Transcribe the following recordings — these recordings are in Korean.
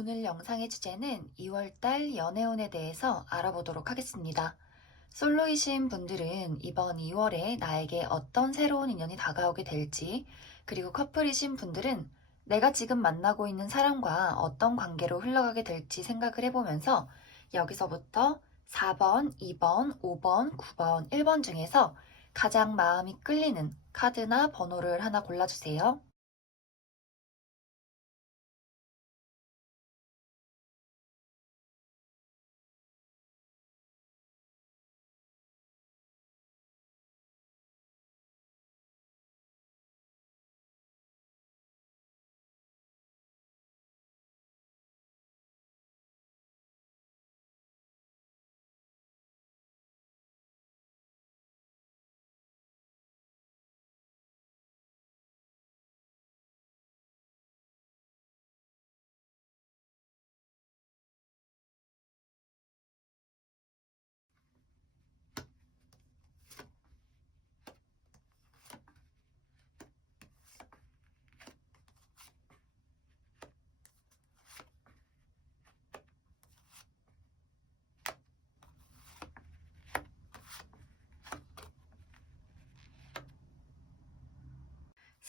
오늘 영상의 주제는 2월달 연애운에 대해서 알아보도록 하겠습니다. 솔로이신 분들은 이번 2월에 나에게 어떤 새로운 인연이 다가오게 될지, 그리고 커플이신 분들은 내가 지금 만나고 있는 사람과 어떤 관계로 흘러가게 될지 생각을 해보면서 여기서부터 4번, 2번, 5번, 9번, 1번 중에서 가장 마음이 끌리는 카드나 번호를 하나 골라주세요.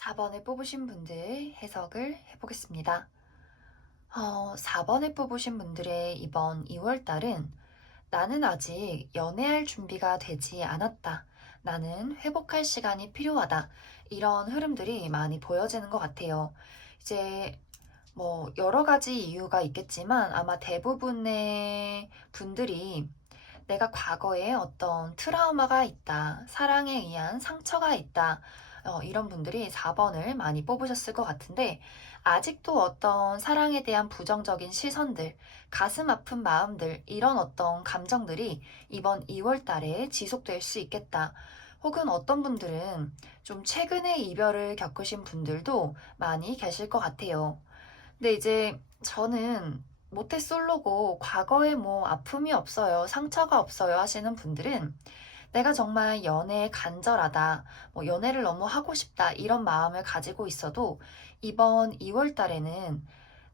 4번을 뽑으신 분들 해석을 해보겠습니다. 4번을 뽑으신 분들의 이번 2월달은 나는 아직 연애할 준비가 되지 않았다. 나는 회복할 시간이 필요하다. 이런 흐름들이 많이 보여지는 것 같아요. 이제 여러 가지 이유가 있겠지만 아마 대부분의 분들이 내가 과거에 어떤 트라우마가 있다, 사랑에 의한 상처가 있다, 이런 분들이 4번을 많이 뽑으셨을 것 같은데, 아직도 어떤 사랑에 대한 부정적인 시선들, 가슴 아픈 마음들, 이런 어떤 감정들이 이번 2월 달에 지속될 수 있겠다. 혹은 어떤 분들은 좀 최근에 이별을 겪으신 분들도 많이 계실 것 같아요. 근데 이제 저는 모태솔로고 과거에 아픔이 없어요, 상처가 없어요 하시는 분들은 내가 정말 연애에 간절하다, 연애를 너무 하고 싶다 이런 마음을 가지고 있어도 이번 2월 달에는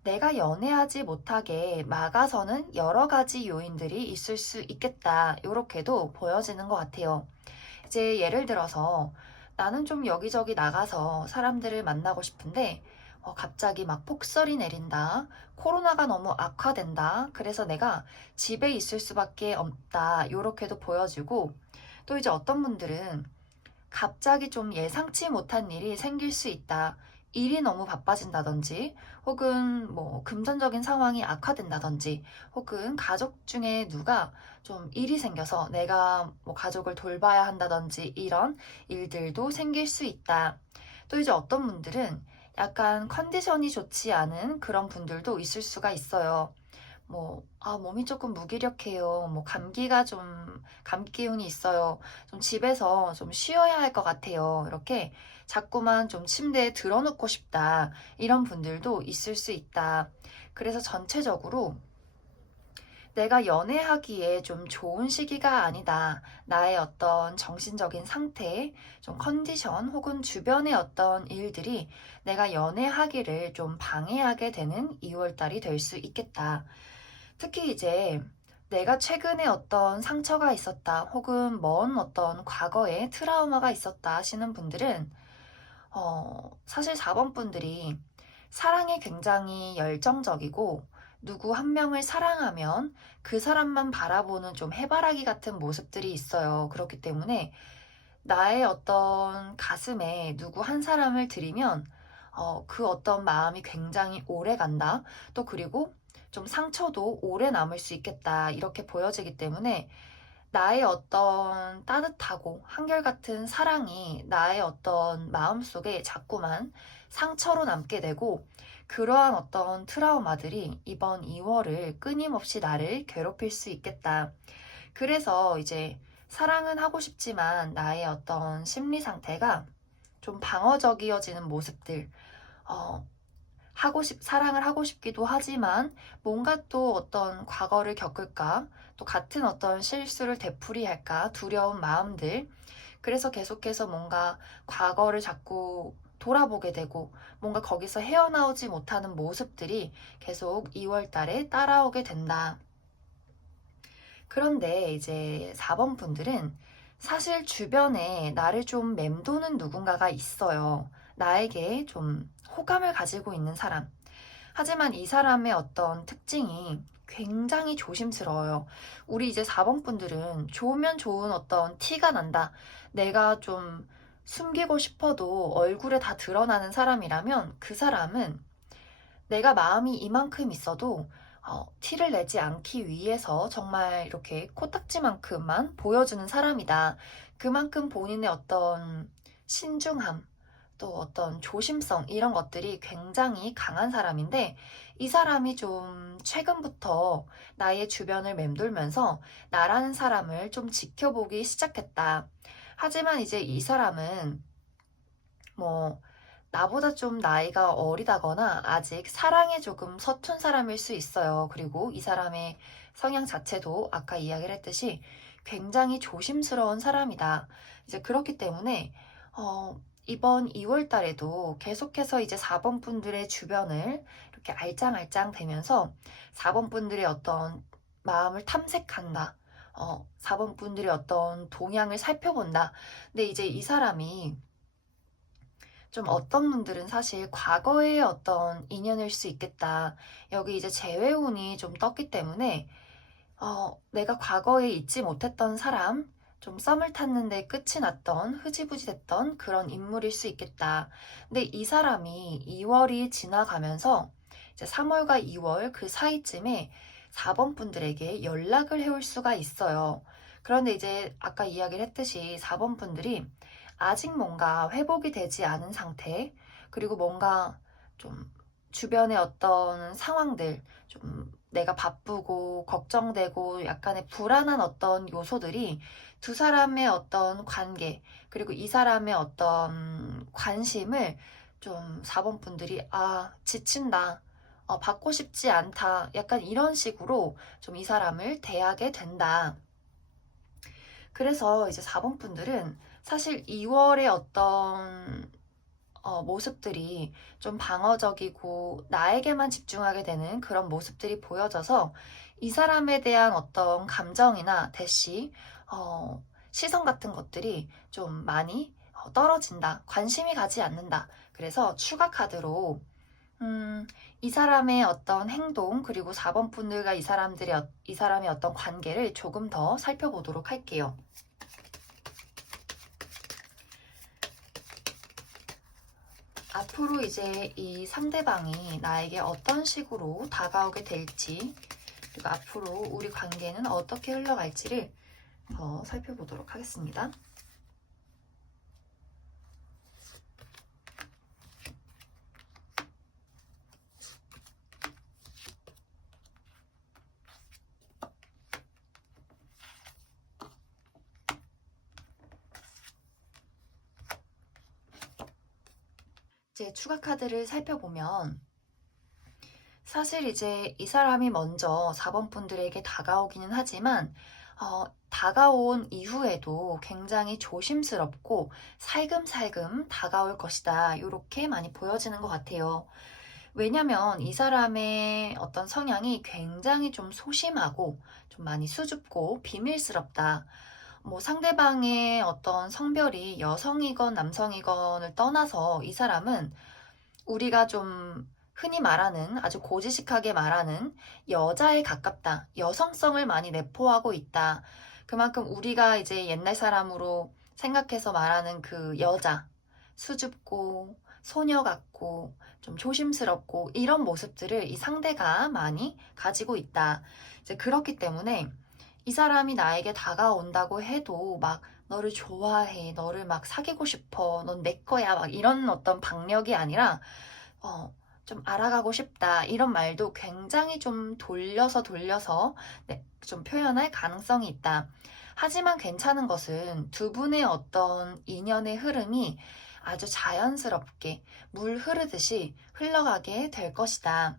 내가 연애하지 못하게 막아서는 여러 가지 요인들이 있을 수 있겠다. 이렇게도 보여지는 것 같아요. 이제 예를 들어서 나는 좀 여기저기 나가서 사람들을 만나고 싶은데 갑자기 막 폭설이 내린다. 코로나가 너무 악화된다. 그래서 내가 집에 있을 수밖에 없다. 이렇게도 보여지고 또 이제 어떤 분들은 갑자기 좀 예상치 못한 일이 생길 수 있다. 일이 너무 바빠진다든지, 혹은 금전적인 상황이 악화된다든지, 혹은 가족 중에 누가 좀 일이 생겨서 내가 가족을 돌봐야 한다든지 이런 일들도 생길 수 있다. 또 이제 어떤 분들은 약간 컨디션이 좋지 않은 그런 분들도 있을 수가 있어요. 몸이 조금 무기력해요. 감기 기운이 있어요. 좀 집에서 좀 쉬어야 할 것 같아요. 이렇게 자꾸만 좀 침대에 드러눕고 싶다. 이런 분들도 있을 수 있다. 그래서 전체적으로 내가 연애하기에 좀 좋은 시기가 아니다. 나의 어떤 정신적인 상태, 좀 컨디션 혹은 주변의 어떤 일들이 내가 연애하기를 좀 방해하게 되는 2월달이 될 수 있겠다. 특히 이제 내가 최근에 어떤 상처가 있었다, 혹은 먼 어떤 과거에 트라우마가 있었다 하시는 분들은, 사실 4번 분들이 사랑에 굉장히 열정적이고, 누구 한 명을 사랑하면 그 사람만 바라보는 좀 해바라기 같은 모습들이 있어요. 그렇기 때문에 나의 어떤 가슴에 누구 한 사람을 들이면 그 어떤 마음이 굉장히 오래 간다. 또 그리고 좀 상처도 오래 남을 수 있겠다. 이렇게 보여지기 때문에 나의 어떤 따뜻하고 한결같은 사랑이 나의 어떤 마음속에 자꾸만 상처로 남게 되고 그러한 어떤 트라우마들이 이번 2월을 끊임없이 나를 괴롭힐 수 있겠다. 그래서 이제 사랑은 하고 싶지만 나의 어떤 심리 상태가 좀 방어적이어지는 모습들, 어, 사랑을 하고 싶기도 하지만 뭔가 또 어떤 과거를 겪을까, 또 같은 어떤 실수를 되풀이할까 두려운 마음들, 그래서 계속해서 뭔가 과거를 자꾸 돌아보게 되고 뭔가 거기서 헤어나오지 못하는 모습들이 계속 2월 달에 따라오게 된다. 그런데 이제 4번 분들은 사실 주변에 나를 좀 맴도는 누군가가 있어요. 나에게 좀 호감을 가지고 있는 사람. 하지만 이 사람의 어떤 특징이 굉장히 조심스러워요. 우리 이제 4번 분들은 좋으면 좋은 어떤 티가 난다. 내가 좀 숨기고 싶어도 얼굴에 다 드러나는 사람이라면 그 사람은 내가 마음이 이만큼 있어도 티를 내지 않기 위해서 정말 이렇게 코딱지만큼만 보여주는 사람이다. 그만큼 본인의 어떤 신중함, 또 어떤 조심성 이런 것들이 굉장히 강한 사람인데 이 사람이 좀 최근부터 나의 주변을 맴돌면서 나라는 사람을 좀 지켜보기 시작했다. 하지만 이제 이 사람은 뭐 나보다 좀 나이가 어리다거나 아직 사랑에 조금 서툰 사람일 수 있어요. 그리고 이 사람의 성향 자체도 아까 이야기를 했듯이 굉장히 조심스러운 사람이다. 이제 그렇기 때문에 이번 2월 달에도 계속해서 이제 4번 분들의 주변을 이렇게 알짱알짱 대면서 4번 분들의 어떤 마음을 탐색한다. 4번 분들의 어떤 동향을 살펴본다. 근데 이제 이 사람이 좀 어떤 분들은 사실 과거의 어떤 인연일 수 있겠다. 여기 이제 재회운이 좀 떴기 때문에 내가 과거에 잊지 못했던 사람, 좀 썸을 탔는데 끝이 났던, 흐지부지 됐던 그런 인물일 수 있겠다. 근데 이 사람이 2월이 지나가면서 이제 3월과 2월 그 사이쯤에 4번 분들에게 연락을 해올 수가 있어요. 그런데 이제 아까 이야기를 했듯이 4번 분들이 아직 뭔가 회복이 되지 않은 상태, 그리고 뭔가 좀 주변의 어떤 상황들, 좀 내가 바쁘고 걱정되고 약간의 불안한 어떤 요소들이 두 사람의 어떤 관계, 그리고 이 사람의 어떤 관심을 좀 4번 분들이 지친다. 받고 싶지 않다. 약간 이런 식으로 좀 이 사람을 대하게 된다. 그래서 이제 4번 분들은 사실 2월의 어떤 모습들이 좀 방어적이고 나에게만 집중하게 되는 그런 모습들이 보여져서 이 사람에 대한 어떤 감정이나 대시, 시선 같은 것들이 좀 많이 떨어진다. 관심이 가지 않는다. 그래서 추가 카드로 이 사람의 어떤 행동 그리고 4번 분들과 이 사람의 어떤 관계를 조금 더 살펴보도록 할게요. 앞으로 이제 이 상대방이 나에게 어떤 식으로 다가오게 될지, 그리고 앞으로 우리 관계는 어떻게 흘러갈지를 더 살펴보도록 하겠습니다. 이제 추가 카드를 살펴보면 사실 이제 이 사람이 먼저 4번 분들에게 다가오기는 하지만 다가온 이후에도 굉장히 조심스럽고 살금살금 다가올 것이다. 이렇게 많이 보여지는 것 같아요. 왜냐면 이 사람의 어떤 성향이 굉장히 좀 소심하고 좀 많이 수줍고 비밀스럽다. 뭐 상대방의 어떤 성별이 여성이건 남성이건을 떠나서 이 사람은 우리가 좀 흔히 말하는 아주 고지식하게 말하는 여자에 가깝다. 여성성을 많이 내포하고 있다. 그만큼 우리가 이제 옛날 사람으로 생각해서 말하는 그 여자, 수줍고 소녀 같고 좀 조심스럽고 이런 모습들을 이 상대가 많이 가지고 있다. 이제 그렇기 때문에 이 사람이 나에게 다가온다고 해도 막 너를 좋아해, 너를 막 사귀고 싶어, 넌 내 거야, 막 이런 어떤 박력이 아니라 좀 알아가고 싶다. 이런 말도 굉장히 좀 돌려서 네, 좀 표현할 가능성이 있다. 하지만 괜찮은 것은 두 분의 어떤 인연의 흐름이 아주 자연스럽게 물 흐르듯이 흘러가게 될 것이다.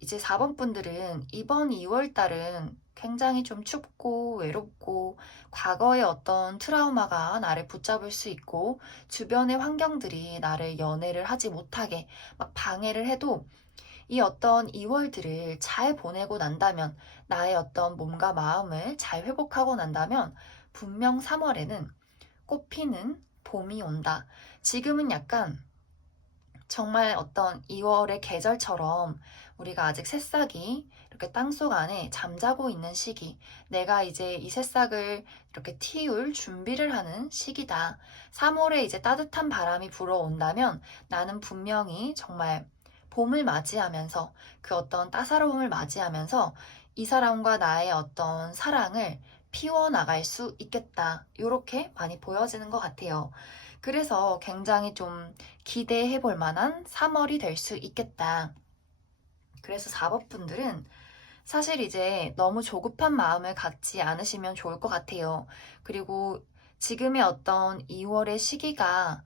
이제 4번 분들은 이번 2월 달은 굉장히 좀 춥고 외롭고 과거의 어떤 트라우마가 나를 붙잡을 수 있고 주변의 환경들이 나를 연애를 하지 못하게 막 방해를 해도 이 어떤 2월들을 잘 보내고 난다면 나의 어떤 몸과 마음을 잘 회복하고 난다면 분명 3월에는 꽃피는 봄이 온다. 지금은 약간 정말 어떤 2월의 계절처럼 우리가 아직 새싹이 이렇게 땅속 안에 잠자고 있는 시기, 내가 이제 이 새싹을 이렇게 틔울 준비를 하는 시기다. 3월에 이제 따뜻한 바람이 불어온다면 나는 분명히 정말 봄을 맞이하면서 그 어떤 따사로움을 맞이하면서 이 사람과 나의 어떤 사랑을 피워나갈 수 있겠다. 이렇게 많이 보여지는 것 같아요. 그래서 굉장히 좀 기대해 볼 만한 3월이 될 수 있겠다. 그래서 4번 분들은 사실 이제 너무 조급한 마음을 갖지 않으시면 좋을 것 같아요. 그리고 지금의 어떤 2월의 시기가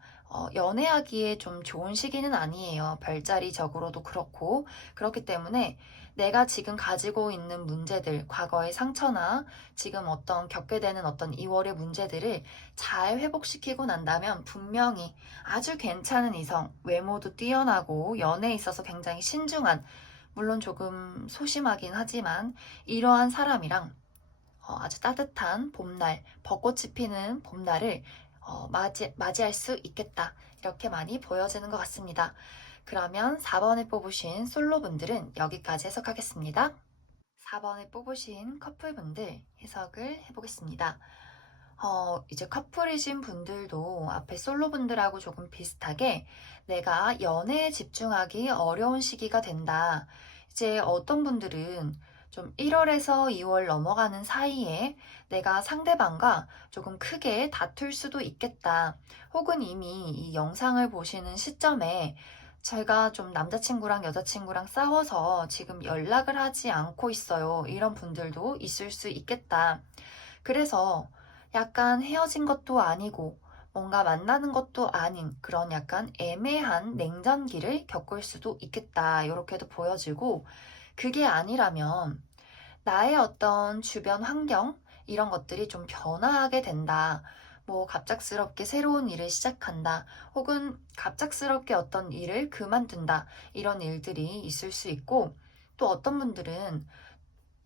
연애하기에 좀 좋은 시기는 아니에요. 별자리적으로도 그렇고. 그렇기 때문에 내가 지금 가지고 있는 문제들, 과거의 상처나 지금 어떤 겪게 되는 어떤 2월의 문제들을 잘 회복시키고 난다면 분명히 아주 괜찮은 이성, 외모도 뛰어나고 연애에 있어서 굉장히 신중한 물론 조금 소심하긴 하지만 이러한 사람이랑 아주 따뜻한 봄날, 벚꽃이 피는 봄날을 맞이할 수 있겠다. 이렇게 많이 보여지는 것 같습니다. 그러면 4번에 뽑으신 솔로분들은 여기까지 해석하겠습니다. 4번에 뽑으신 커플분들 해석을 해보겠습니다. 이제 커플이신 분들도 앞에 솔로분들하고 조금 비슷하게 내가 연애에 집중하기 어려운 시기가 된다. 이제 어떤 분들은 좀 1월에서 2월 넘어가는 사이에 내가 상대방과 조금 크게 다툴 수도 있겠다. 혹은 이미 이 영상을 보시는 시점에 제가 좀 남자친구랑 여자친구랑 싸워서 지금 연락을 하지 않고 있어요. 이런 분들도 있을 수 있겠다. 그래서 약간 헤어진 것도 아니고 뭔가 만나는 것도 아닌 그런 약간 애매한 냉전기를 겪을 수도 있겠다. 이렇게도 보여지고 그게 아니라면 나의 어떤 주변 환경 이런 것들이 좀 변화하게 된다. 뭐 갑작스럽게 새로운 일을 시작한다. 혹은 갑작스럽게 어떤 일을 그만둔다. 이런 일들이 있을 수 있고 또 어떤 분들은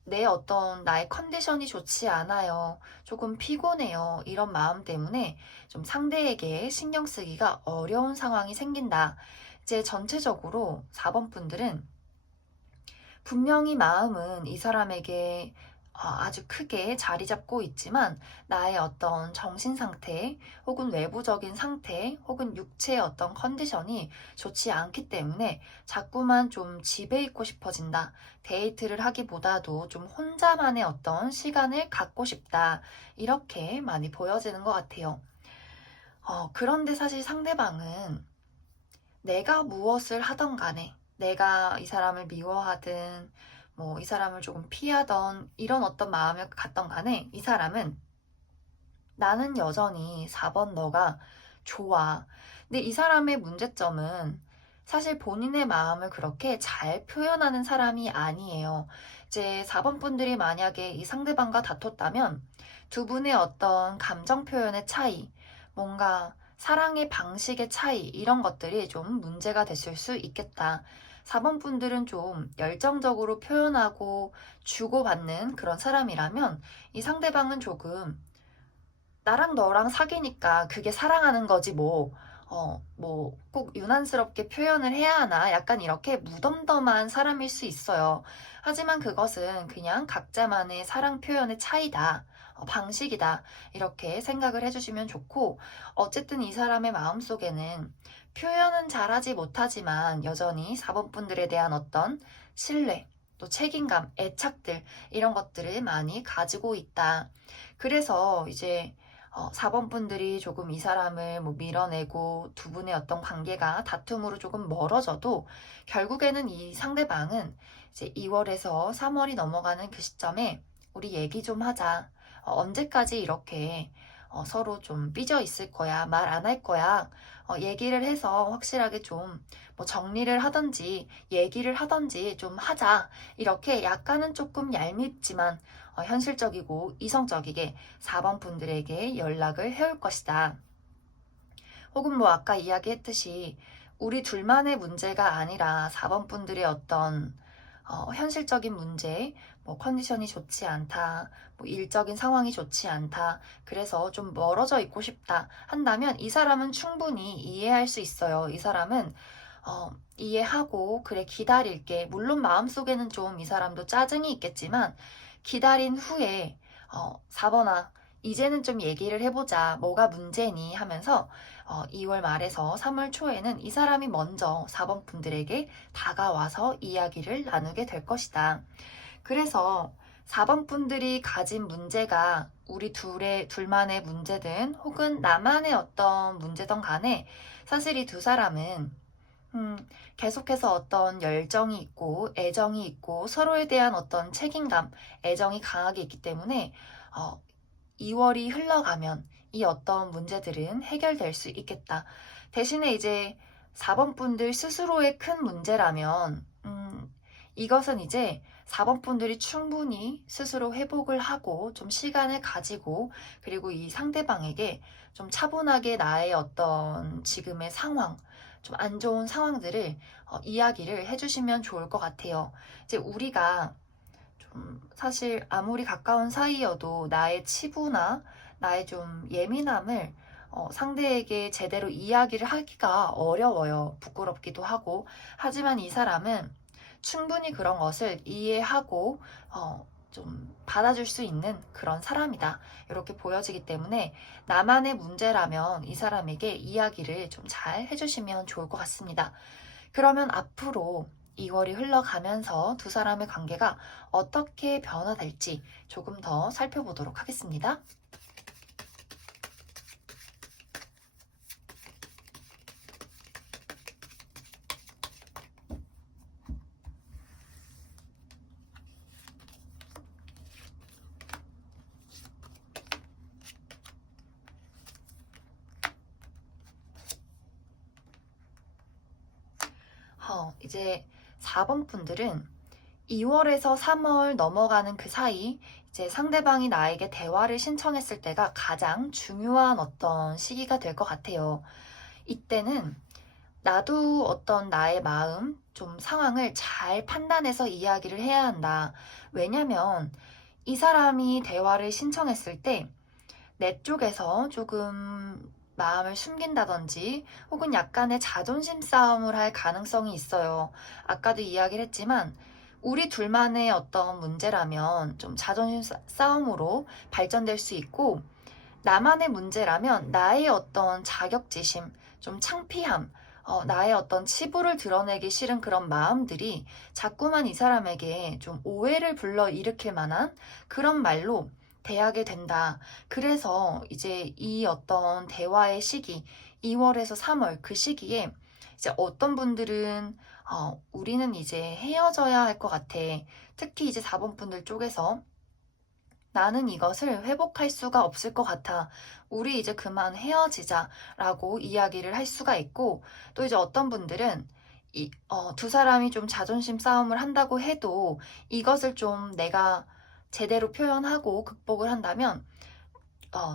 내 어떤 나의 컨디션이 좋지 않아요. 조금 피곤해요. 이런 마음 때문에 좀 상대에게 신경 쓰기가 어려운 상황이 생긴다. 이제 전체적으로 4번 분들은 분명히 마음은 이 사람에게 아주 크게 자리 잡고 있지만 나의 어떤 정신 상태 혹은 외부적인 상태 혹은 육체의 어떤 컨디션이 좋지 않기 때문에 자꾸만 좀 집에 있고 싶어진다. 데이트를 하기보다도 좀 혼자만의 어떤 시간을 갖고 싶다. 이렇게 많이 보여지는 것 같아요. 그런데 사실 상대방은 내가 무엇을 하던 간에 내가 이 사람을 미워하든 뭐 이 사람을 조금 피하던 이런 어떤 마음을 갖던 간에 이 사람은 나는 여전히 4번 너가 좋아. 근데 이 사람의 문제점은 사실 본인의 마음을 그렇게 잘 표현하는 사람이 아니에요. 이제 4번 분들이 만약에 이 상대방과 다퉜다면 두 분의 어떤 감정 표현의 차이, 뭔가 사랑의 방식의 차이, 이런 것들이 좀 문제가 됐을 수 있겠다. 4번 분들은 좀 열정적으로 표현하고 주고받는 그런 사람이라면 이 상대방은 조금 나랑 너랑 사귀니까 그게 사랑하는 거지 뭐 꼭 유난스럽게 표현을 해야 하나 약간 이렇게 무덤덤한 사람일 수 있어요. 하지만 그것은 그냥 각자만의 사랑 표현의 차이다. 방식이다. 이렇게 생각을 해주시면 좋고 어쨌든 이 사람의 마음속에는 표현은 잘하지 못하지만 여전히 4번 분들에 대한 어떤 신뢰, 또 책임감, 애착들 이런 것들을 많이 가지고 있다. 그래서 이제 4번 분들이 조금 이 사람을 뭐 밀어내고 두 분의 어떤 관계가 다툼으로 조금 멀어져도 결국에는 이 상대방은 이제 2월에서 3월이 넘어가는 그 시점에 우리 얘기 좀 하자. 언제까지 이렇게 서로 좀 삐져 있을 거야, 말 안 할 거야, 얘기를 해서 확실하게 좀 뭐 정리를 하든지 얘기를 하든지 좀 하자. 이렇게 약간은 조금 얄밉지만 현실적이고 이성적이게 4번 분들에게 연락을 해올 것이다. 혹은 뭐 아까 이야기했듯이 우리 둘만의 문제가 아니라 4번 분들의 어떤 현실적인 문제, 뭐 컨디션이 좋지 않다, 뭐 일적인 상황이 좋지 않다, 그래서 좀 멀어져 있고 싶다 한다면 이 사람은 충분히 이해할 수 있어요. 이 사람은 이해하고 그래 기다릴게. 물론 마음속에는 좀 이 사람도 짜증이 있겠지만 기다린 후에 4번아 이제는 좀 얘기를 해보자. 뭐가 문제니 하면서 2월 말에서 3월 초에는 이 사람이 먼저 4번 분들에게 다가와서 이야기를 나누게 될 것이다. 그래서 4번 분들이 가진 문제가 우리 둘만의 문제든 혹은 나만의 어떤 문제든 간에 사실 이 두 사람은 계속해서 어떤 열정이 있고 애정이 있고 서로에 대한 어떤 책임감, 애정이 강하게 있기 때문에 2월이 흘러가면 이 어떤 문제들은 해결될 수 있겠다. 대신에 이제 4번 분들 스스로의 큰 문제라면 이것은 이제 4번 분들이 충분히 스스로 회복을 하고 좀 시간을 가지고 그리고 이 상대방에게 좀 차분하게 나의 어떤 지금의 상황, 좀 안 좋은 상황들을 이야기를 해주시면 좋을 것 같아요. 이제 우리가 사실 아무리 가까운 사이여도 나의 치부나 나의 좀 예민함을 상대에게 제대로 이야기를 하기가 어려워요. 부끄럽기도 하고. 하지만 이 사람은 충분히 그런 것을 이해하고 좀 받아줄 수 있는 그런 사람이다. 이렇게 보여지기 때문에 나만의 문제라면 이 사람에게 이야기를 좀 잘 해주시면 좋을 것 같습니다. 그러면 앞으로 2월이 흘러가면서 두 사람의 관계가 어떻게 변화될지 조금 더 살펴보도록 하겠습니다. 이제 4번 분들은 2월에서 3월 넘어가는 그 사이 이제 상대방이 나에게 대화를 신청했을 때가 가장 중요한 어떤 시기가 될 것 같아요. 이때는 나도 어떤 나의 마음, 좀 상황을 잘 판단해서 이야기를 해야 한다. 왜냐면 이 사람이 대화를 신청했을 때 내 쪽에서 조금 마음을 숨긴다든지 혹은 약간의 자존심 싸움을 할 가능성이 있어요. 아까도 이야기를 했지만 우리 둘만의 어떤 문제라면 좀 자존심 싸움으로 발전될 수 있고 나만의 문제라면 나의 어떤 자격지심, 좀 창피함, 나의 어떤 치부를 드러내기 싫은 그런 마음들이 자꾸만 이 사람에게 좀 오해를 불러일으킬 만한 그런 말로 대하게 된다. 그래서 이제 이 어떤 대화의 시기, 2월에서 3월 그 시기에 이제 어떤 분들은 우리는 이제 헤어져야 할 것 같아. 특히 이제 4번 분들 쪽에서 나는 이것을 회복할 수가 없을 것 같아. 우리 이제 그만 헤어지자라고 이야기를 할 수가 있고, 또 이제 어떤 분들은 두 사람이 좀 자존심 싸움을 한다고 해도 이것을 좀 내가 제대로 표현하고 극복을 한다면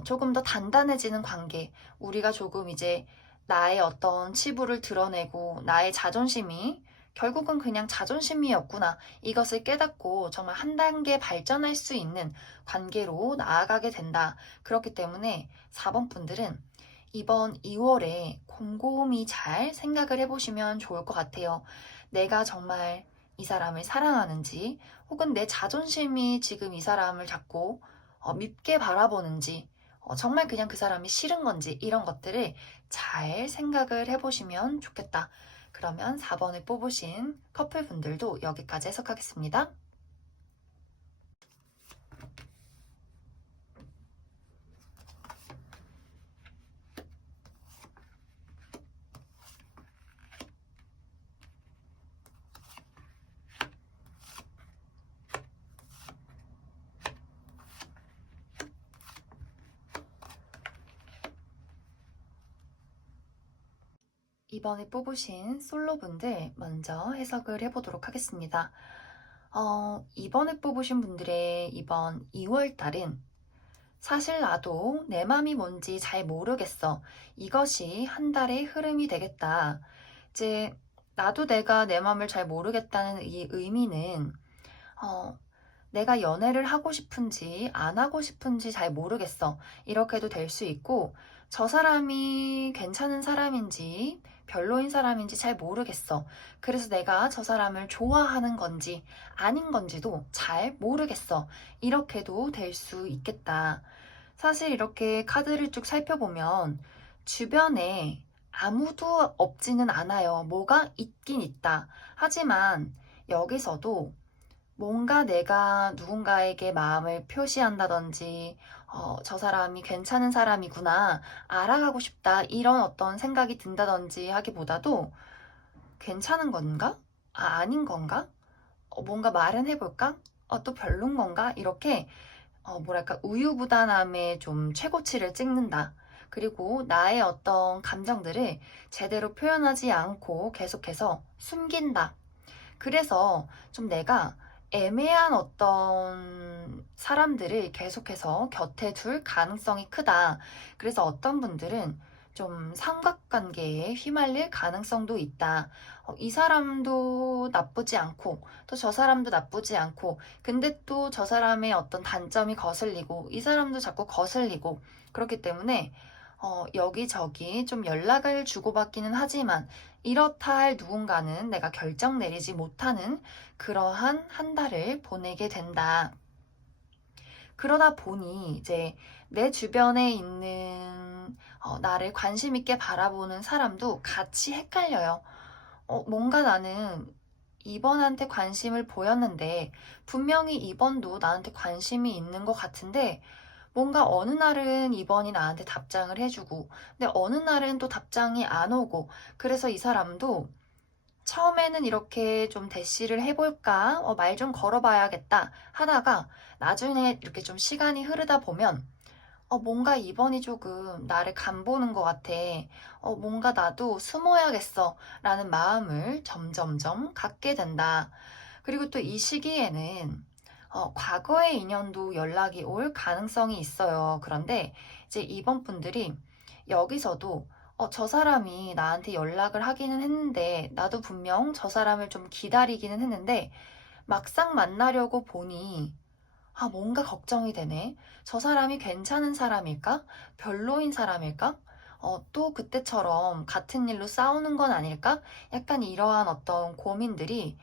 조금 더 단단해지는 관계, 우리가 조금 이제 나의 어떤 치부를 드러내고 나의 자존심이 결국은 그냥 자존심이었구나. 이것을 깨닫고 정말 한 단계 발전할 수 있는 관계로 나아가게 된다. 그렇기 때문에 4번 분들은 이번 2월에 곰곰이 잘 생각을 해보시면 좋을 것 같아요. 내가 정말 이 사람을 사랑하는지, 혹은 내 자존심이 지금 이 사람을 자꾸 밉게 바라보는지, 정말 그냥 그 사람이 싫은 건지, 이런 것들을 잘 생각을 해보시면 좋겠다. 그러면 4번을 뽑으신 커플분들도 여기까지 해석하겠습니다. 이번에 뽑으신 솔로분들 먼저 해석을 해보도록 하겠습니다. 이번에 뽑으신 분들의 이번 2월 달은 사실 나도 내 맘이 뭔지 잘 모르겠어. 이것이 한 달의 흐름이 되겠다. 이제 나도 내가 내 맘을 잘 모르겠다는 이 의미는 어, 내가 연애를 하고 싶은지 안 하고 싶은지 잘 모르겠어. 이렇게도 될 수 있고, 저 사람이 괜찮은 사람인지 별로인 사람인지 잘 모르겠어. 그래서 내가 저 사람을 좋아하는 건지 아닌 건지도 잘 모르겠어. 이렇게도 될 수 있겠다. 사실 이렇게 카드를 쭉 살펴보면 주변에 아무도 없지는 않아요. 뭐가 있긴 있다. 하지만 여기서도 뭔가 내가 누군가에게 마음을 표시한다든지, 저 사람이 괜찮은 사람이구나, 알아가고 싶다, 이런 어떤 생각이 든다든지 하기보다도 괜찮은 건가? 아닌 건가? 뭔가 말은 해볼까? 또 별론 건가? 이렇게, 뭐랄까, 우유부단함의 좀 최고치를 찍는다. 그리고 나의 어떤 감정들을 제대로 표현하지 않고 계속해서 숨긴다. 그래서 좀 내가 애매한 어떤 사람들을 계속해서 곁에 둘 가능성이 크다. 그래서 어떤 분들은 좀 삼각관계에 휘말릴 가능성도 있다. 이 사람도 나쁘지 않고, 또 저 사람도 나쁘지 않고, 근데 또 저 사람의 어떤 단점이 거슬리고, 이 사람도 자꾸 거슬리고, 그렇기 때문에 여기저기 좀 연락을 주고받기는 하지만 이렇다 할 누군가는 내가 결정 내리지 못하는 그러한 한 달을 보내게 된다. 그러다 보니 이제 내 주변에 있는 나를 관심 있게 바라보는 사람도 같이 헷갈려요. 뭔가 나는 2번한테 관심을 보였는데 분명히 2번도 나한테 관심이 있는 것 같은데 뭔가 어느 날은 2번이 나한테 답장을 해주고 근데 어느 날은 또 답장이 안 오고 그래서 이 사람도 처음에는 이렇게 좀 대시를 해볼까 말 좀 걸어봐야겠다 하다가 나중에 이렇게 좀 시간이 흐르다 보면 뭔가 2번이 조금 나를 간보는 것 같아. 뭔가 나도 숨어야겠어. 라는 마음을 점점점 갖게 된다. 그리고 또 이 시기에는 과거의 인연도 연락이 올 가능성이 있어요. 그런데 이제 2번 분들이 여기서도 저 사람이 나한테 연락을 하기는 했는데 나도 분명 저 사람을 좀 기다리기는 했는데 막상 만나려고 보니 뭔가 걱정이 되네. 저 사람이 괜찮은 사람일까? 별로인 사람일까? 또 그때처럼 같은 일로 싸우는 건 아닐까? 약간 이러한 어떤 고민들이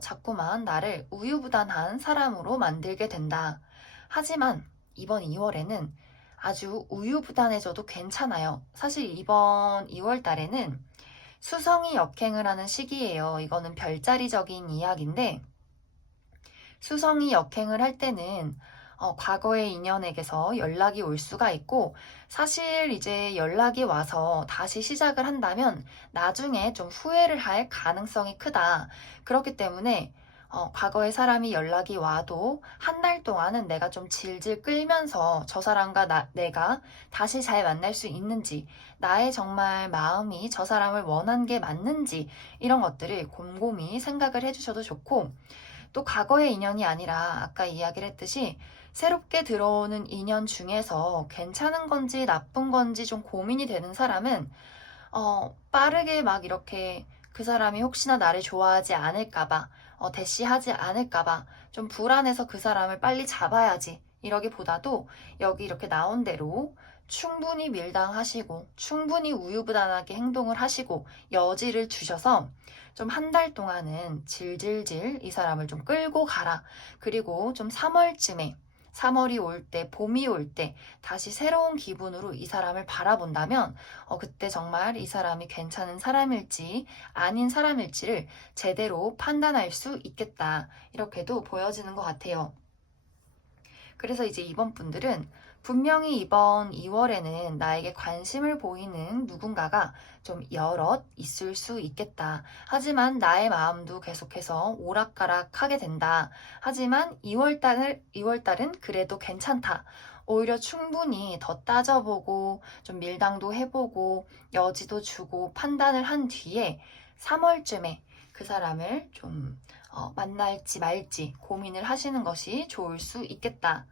자꾸만 나를 우유부단한 사람으로 만들게 된다. 하지만 이번 2월에는 아주 우유부단해져도 괜찮아요. 사실 이번 2월 달에는 수성이 역행을 하는 시기예요. 이거는 별자리적인 이야기인데, 수성이 역행을 할 때는 과거의 인연에게서 연락이 올 수가 있고 사실 이제 연락이 와서 다시 시작을 한다면 나중에 좀 후회를 할 가능성이 크다. 그렇기 때문에 과거의 사람이 연락이 와도 한 달 동안은 내가 좀 질질 끌면서 저 사람과 내가 다시 잘 만날 수 있는지 나의 정말 마음이 저 사람을 원한 게 맞는지 이런 것들을 곰곰이 생각을 해주셔도 좋고 또 과거의 인연이 아니라 아까 이야기를 했듯이 새롭게 들어오는 인연 중에서 괜찮은 건지 나쁜 건지 좀 고민이 되는 사람은 빠르게 막 이렇게 그 사람이 혹시나 나를 좋아하지 않을까봐 대시하지 않을까봐 좀 불안해서 그 사람을 빨리 잡아야지 이러기보다도 여기 이렇게 나온 대로 충분히 밀당하시고 충분히 우유부단하게 행동을 하시고 여지를 주셔서 좀 한 달 동안은 질질질 이 사람을 좀 끌고 가라. 그리고 좀 3월쯤에 3월이 올 때, 봄이 올 때 다시 새로운 기분으로 이 사람을 바라본다면 그때 정말 이 사람이 괜찮은 사람일지 아닌 사람일지를 제대로 판단할 수 있겠다. 이렇게도 보여지는 것 같아요. 그래서 이제 이번 분들은 분명히 이번 2월에는 나에게 관심을 보이는 누군가가 좀 여럿 있을 수 있겠다. 하지만 나의 마음도 계속해서 오락가락 하게 된다. 하지만 2월달은 그래도 괜찮다. 오히려 충분히 더 따져보고 좀 밀당도 해보고 여지도 주고 판단을 한 뒤에 3월쯤에 그 사람을 좀 만날지 말지 고민을 하시는 것이 좋을 수 있겠다.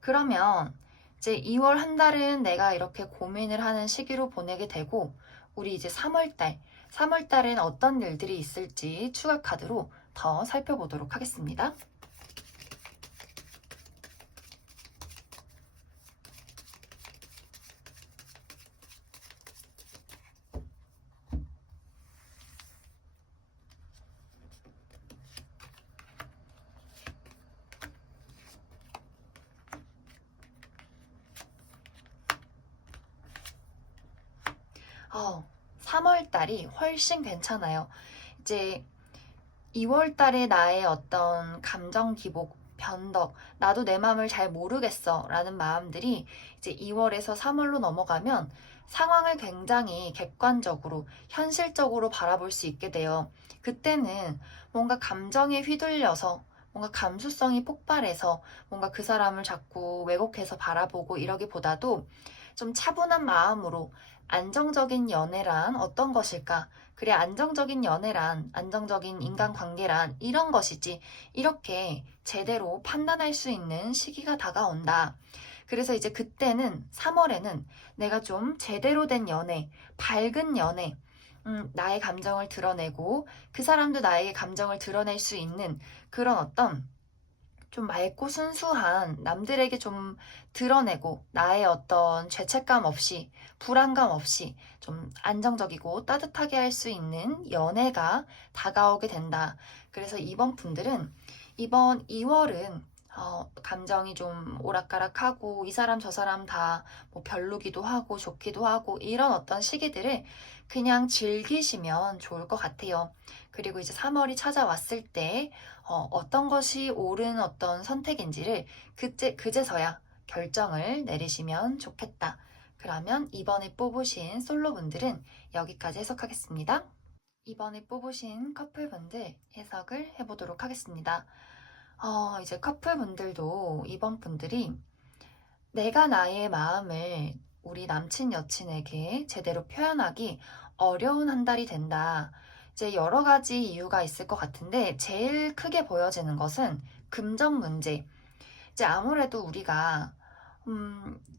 그러면 이제 2월 한 달은 내가 이렇게 고민을 하는 시기로 보내게 되고 우리 이제 3월 달엔 어떤 일들이 있을지 추가 카드로 더 살펴보도록 하겠습니다. 어, 3월 달이 훨씬 괜찮아요. 이제 2월 달에 나의 어떤 감정 기복, 변덕, 나도 내 마음을 잘 모르겠어 라는 마음들이 이제 2월에서 3월로 넘어가면 상황을 굉장히 객관적으로, 현실적으로 바라볼 수 있게 돼요. 그때는 뭔가 감정에 휘둘려서 뭔가 감수성이 폭발해서 뭔가 그 사람을 자꾸 왜곡해서 바라보고 이러기보다도 좀 차분한 마음으로 안정적인 연애란 어떤 것일까? 그래, 안정적인 연애란, 안정적인 인간관계란 이런 것이지. 이렇게 제대로 판단할 수 있는 시기가 다가온다. 그래서 이제 그때는 3월에는 내가 좀 제대로 된 연애, 밝은 연애, 나의 감정을 드러내고 그 사람도 나의 감정을 드러낼 수 있는 그런 어떤 좀 맑고 순수한 남들에게 좀 드러내고 나의 어떤 죄책감 없이 불안감 없이 좀 안정적이고 따뜻하게 할 수 있는 연애가 다가오게 된다. 그래서 이번 분들은 이번 2월은 감정이 좀 오락가락하고 이 사람 저 사람 다 뭐 별로기도 하고 좋기도 하고 이런 어떤 시기들을 그냥 즐기시면 좋을 것 같아요. 그리고 이제 3월이 찾아왔을 때 어떤 것이 옳은 어떤 선택인지를 그제서야 결정을 내리시면 좋겠다. 그러면 이번에 뽑으신 솔로분들은 여기까지 해석하겠습니다. 이번에 뽑으신 커플분들 해석을 해보도록 하겠습니다. 이제 커플분들도 이번 분들이 내가 나의 마음을 우리 남친 여친에게 제대로 표현하기 어려운 한 달이 된다. 이제 여러 가지 이유가 있을 것 같은데 제일 크게 보여지는 것은 금전 문제. 이제 아무래도 우리가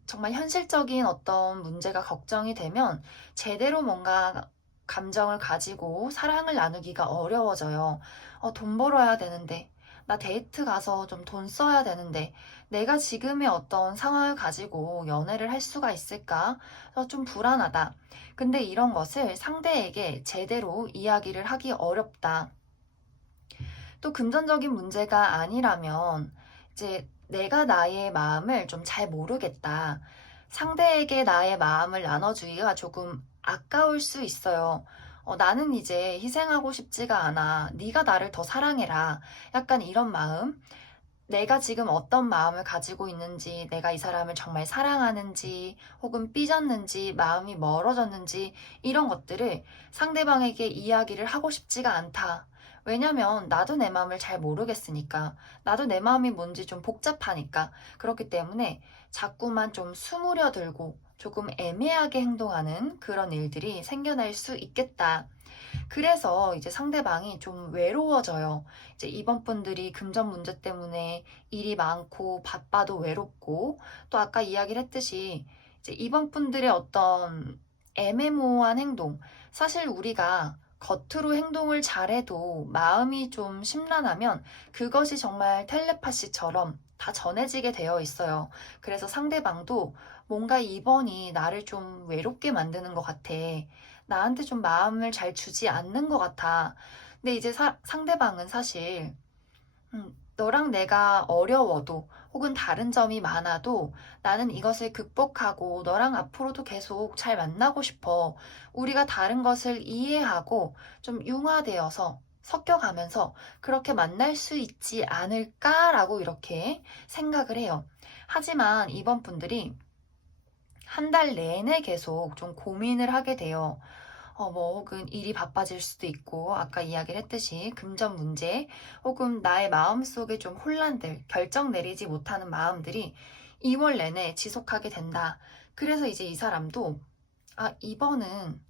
정말 현실적인 어떤 문제가 걱정이 되면 제대로 뭔가 감정을 가지고 사랑을 나누기가 어려워져요. 돈 벌어야 되는데, 나 데이트 가서 좀 돈 써야 되는데, 내가 지금의 어떤 상황을 가지고 연애를 할 수가 있을까? 좀 불안하다. 근데 이런 것을 상대에게 제대로 이야기를 하기 어렵다. 또 금전적인 문제가 아니라면 이제 내가 나의 마음을 좀 잘 모르겠다. 상대에게 나의 마음을 나눠주기가 조금 아까울 수 있어요. 나는 이제 희생하고 싶지가 않아. 네가 나를 더 사랑해라. 약간 이런 마음. 내가 지금 어떤 마음을 가지고 있는지, 내가 이 사람을 정말 사랑하는지, 혹은 삐졌는지, 마음이 멀어졌는지, 이런 것들을 상대방에게 이야기를 하고 싶지가 않다. 왜냐면 나도 내 마음을 잘 모르겠으니까. 나도 내 마음이 뭔지 좀 복잡하니까. 그렇기 때문에 자꾸만 좀 수무려들고 조금 애매하게 행동하는 그런 일들이 생겨날 수 있겠다. 그래서 이제 상대방이 좀 외로워져요. 이제 이번 분들이 금전 문제 때문에 일이 많고 바빠도 외롭고 또 아까 이야기를 했듯이 이제 이번 분들의 어떤 애매모호한 행동. 사실 우리가 겉으로 행동을 잘해도 마음이 좀 심란하면 그것이 정말 텔레파시처럼 다 전해지게 되어 있어요. 그래서 상대방도 뭔가 이번이 나를 좀 외롭게 만드는 것 같아. 나한테 좀 마음을 잘 주지 않는 것 같아. 근데 이제 상대방은 사실, 너랑 내가 어려워도 혹은 다른 점이 많아도 나는 이것을 극복하고 너랑 앞으로도 계속 잘 만나고 싶어. 우리가 다른 것을 이해하고 좀 융화되어서 섞여가면서 그렇게 만날 수 있지 않을까라고 이렇게 생각을 해요. 하지만 이번 분들이 한 달 내내 계속 좀 고민을 하게 돼요. 뭐, 혹은 일이 바빠질 수도 있고, 아까 이야기를 했듯이 금전 문제, 혹은 나의 마음속에 좀 혼란들, 결정 내리지 못하는 마음들이 2월 내내 지속하게 된다. 그래서 이제 이 사람도 이번은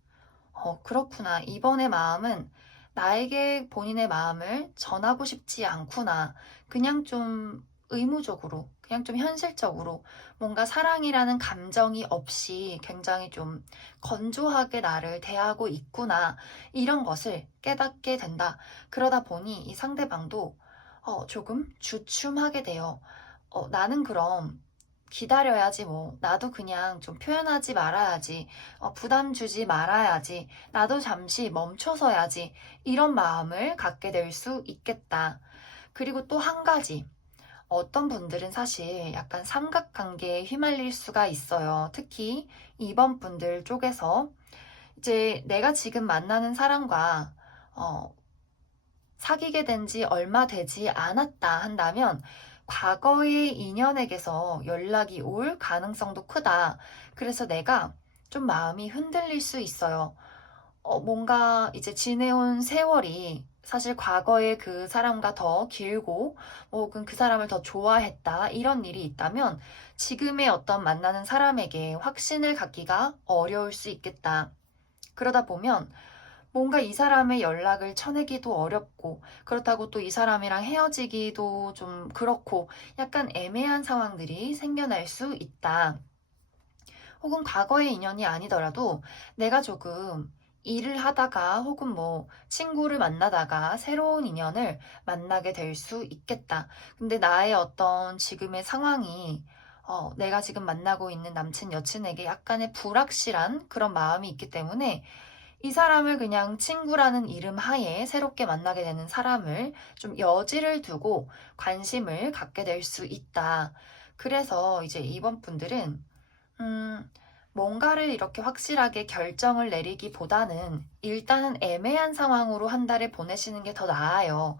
그렇구나. 이번의 마음은 나에게 본인의 마음을 전하고 싶지 않구나. 그냥 좀 의무적으로, 그냥 좀 현실적으로 뭔가 사랑이라는 감정이 없이 굉장히 좀 건조하게 나를 대하고 있구나. 이런 것을 깨닫게 된다. 그러다 보니 이 상대방도 조금 주춤하게 돼요. 나는 그럼 기다려야지 뭐. 나도 그냥 좀 표현하지 말아야지. 부담 주지 말아야지. 나도 잠시 멈춰서야지. 이런 마음을 갖게 될 수 있겠다. 그리고 또 한 가지. 어떤 분들은 사실 약간 삼각관계에 휘말릴 수가 있어요. 특히 2번 분들 쪽에서 이제 내가 지금 만나는 사람과 어, 사귀게 된 지 얼마 되지 않았다 한다면 과거의 인연에게서 연락이 올 가능성도 크다. 그래서 내가 좀 마음이 흔들릴 수 있어요. 뭔가 이제 지내온 세월이 사실 과거의 그 사람과 더 길고 혹은 그 사람을 더 좋아했다 이런 일이 있다면 지금의 어떤 만나는 사람에게 확신을 갖기가 어려울 수 있겠다. 그러다 보면 뭔가 이 사람의 연락을 쳐내기도 어렵고, 그렇다고 또 이 사람이랑 헤어지기도 좀 그렇고, 약간 애매한 상황들이 생겨날 수 있다. 혹은 과거의 인연이 아니더라도 내가 조금 일을 하다가 혹은 뭐 친구를 만나다가 새로운 인연을 만나게 될 수 있겠다. 근데 나의 어떤 지금의 상황이 내가 지금 만나고 있는 남친, 여친에게 약간의 불확실한 그런 마음이 있기 때문에 이 사람을 그냥 친구라는 이름 하에 새롭게 만나게 되는 사람을 좀 여지를 두고 관심을 갖게 될 수 있다. 그래서 이제 이번 분들은, 뭔가를 이렇게 확실하게 결정을 내리기보다는 일단은 애매한 상황으로 한 달을 보내시는 게 더 나아요.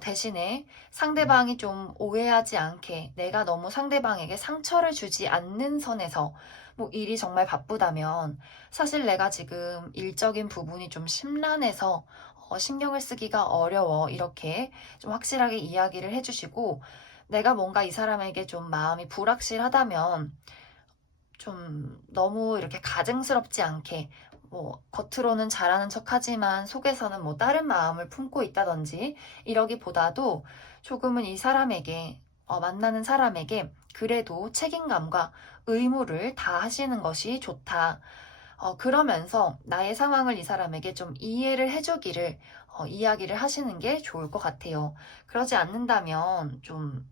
대신에 상대방이 좀 오해하지 않게 내가 너무 상대방에게 상처를 주지 않는 선에서 뭐 일이 정말 바쁘다면 사실 내가 지금 일적인 부분이 좀 심란해서 신경을 쓰기가 어려워 이렇게 좀 확실하게 이야기를 해주시고 내가 뭔가 이 사람에게 좀 마음이 불확실하다면 좀 너무 이렇게 가증스럽지 않게 뭐 겉으로는 잘하는 척하지만 속에서는 뭐 다른 마음을 품고 있다든지 이러기보다도 조금은 이 사람에게 만나는 사람에게 그래도 책임감과 의무를 다하시는 것이 좋다. 그러면서 나의 상황을 이 사람에게 좀 이해를 해주기를 이야기를 하시는 게 좋을 것 같아요. 그러지 않는다면 좀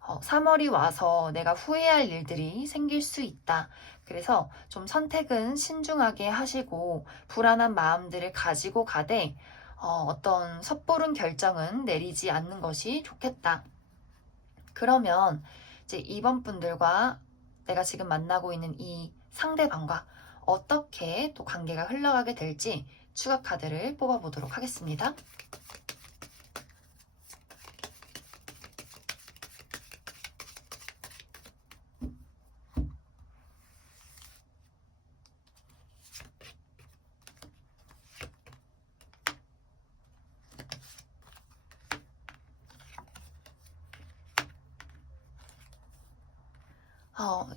3월이 와서 내가 후회할 일들이 생길 수 있다. 그래서 좀 선택은 신중하게 하시고 불안한 마음들을 가지고 가되 어떤 섣부른 결정은 내리지 않는 것이 좋겠다. 그러면 이제 이번 분들과 내가 지금 만나고 있는 이 상대방과 어떻게 또 관계가 흘러가게 될지 추가 카드를 뽑아보도록 하겠습니다.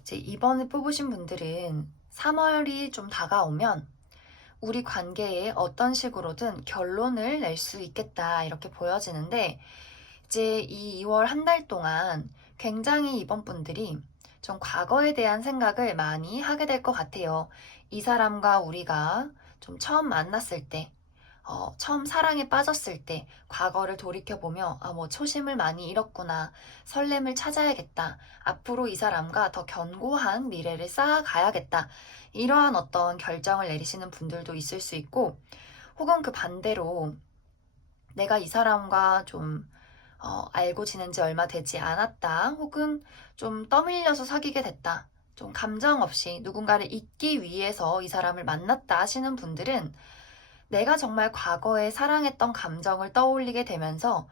이제 이번에 뽑으신 분들은 3월이 좀 다가오면 우리 관계에 어떤 식으로든 결론을 낼 수 있겠다 이렇게 보여지는데 이제 이 2월 한 달 동안 굉장히 이번 분들이 좀 과거에 대한 생각을 많이 하게 될 것 같아요. 이 사람과 우리가 좀 처음 만났을 때 처음 사랑에 빠졌을 때 과거를 돌이켜보며 뭐 초심을 많이 잃었구나. 설렘을 찾아야겠다. 앞으로 이 사람과 더 견고한 미래를 쌓아가야겠다. 이러한 어떤 결정을 내리시는 분들도 있을 수 있고 혹은 그 반대로 내가 이 사람과 좀 알고 지낸 지 얼마 되지 않았다. 혹은 좀 떠밀려서 사귀게 됐다. 좀 감정 없이 누군가를 잊기 위해서 이 사람을 만났다 하시는 분들은 내가 정말 과거에 사랑했던 감정을 떠올리게 되면서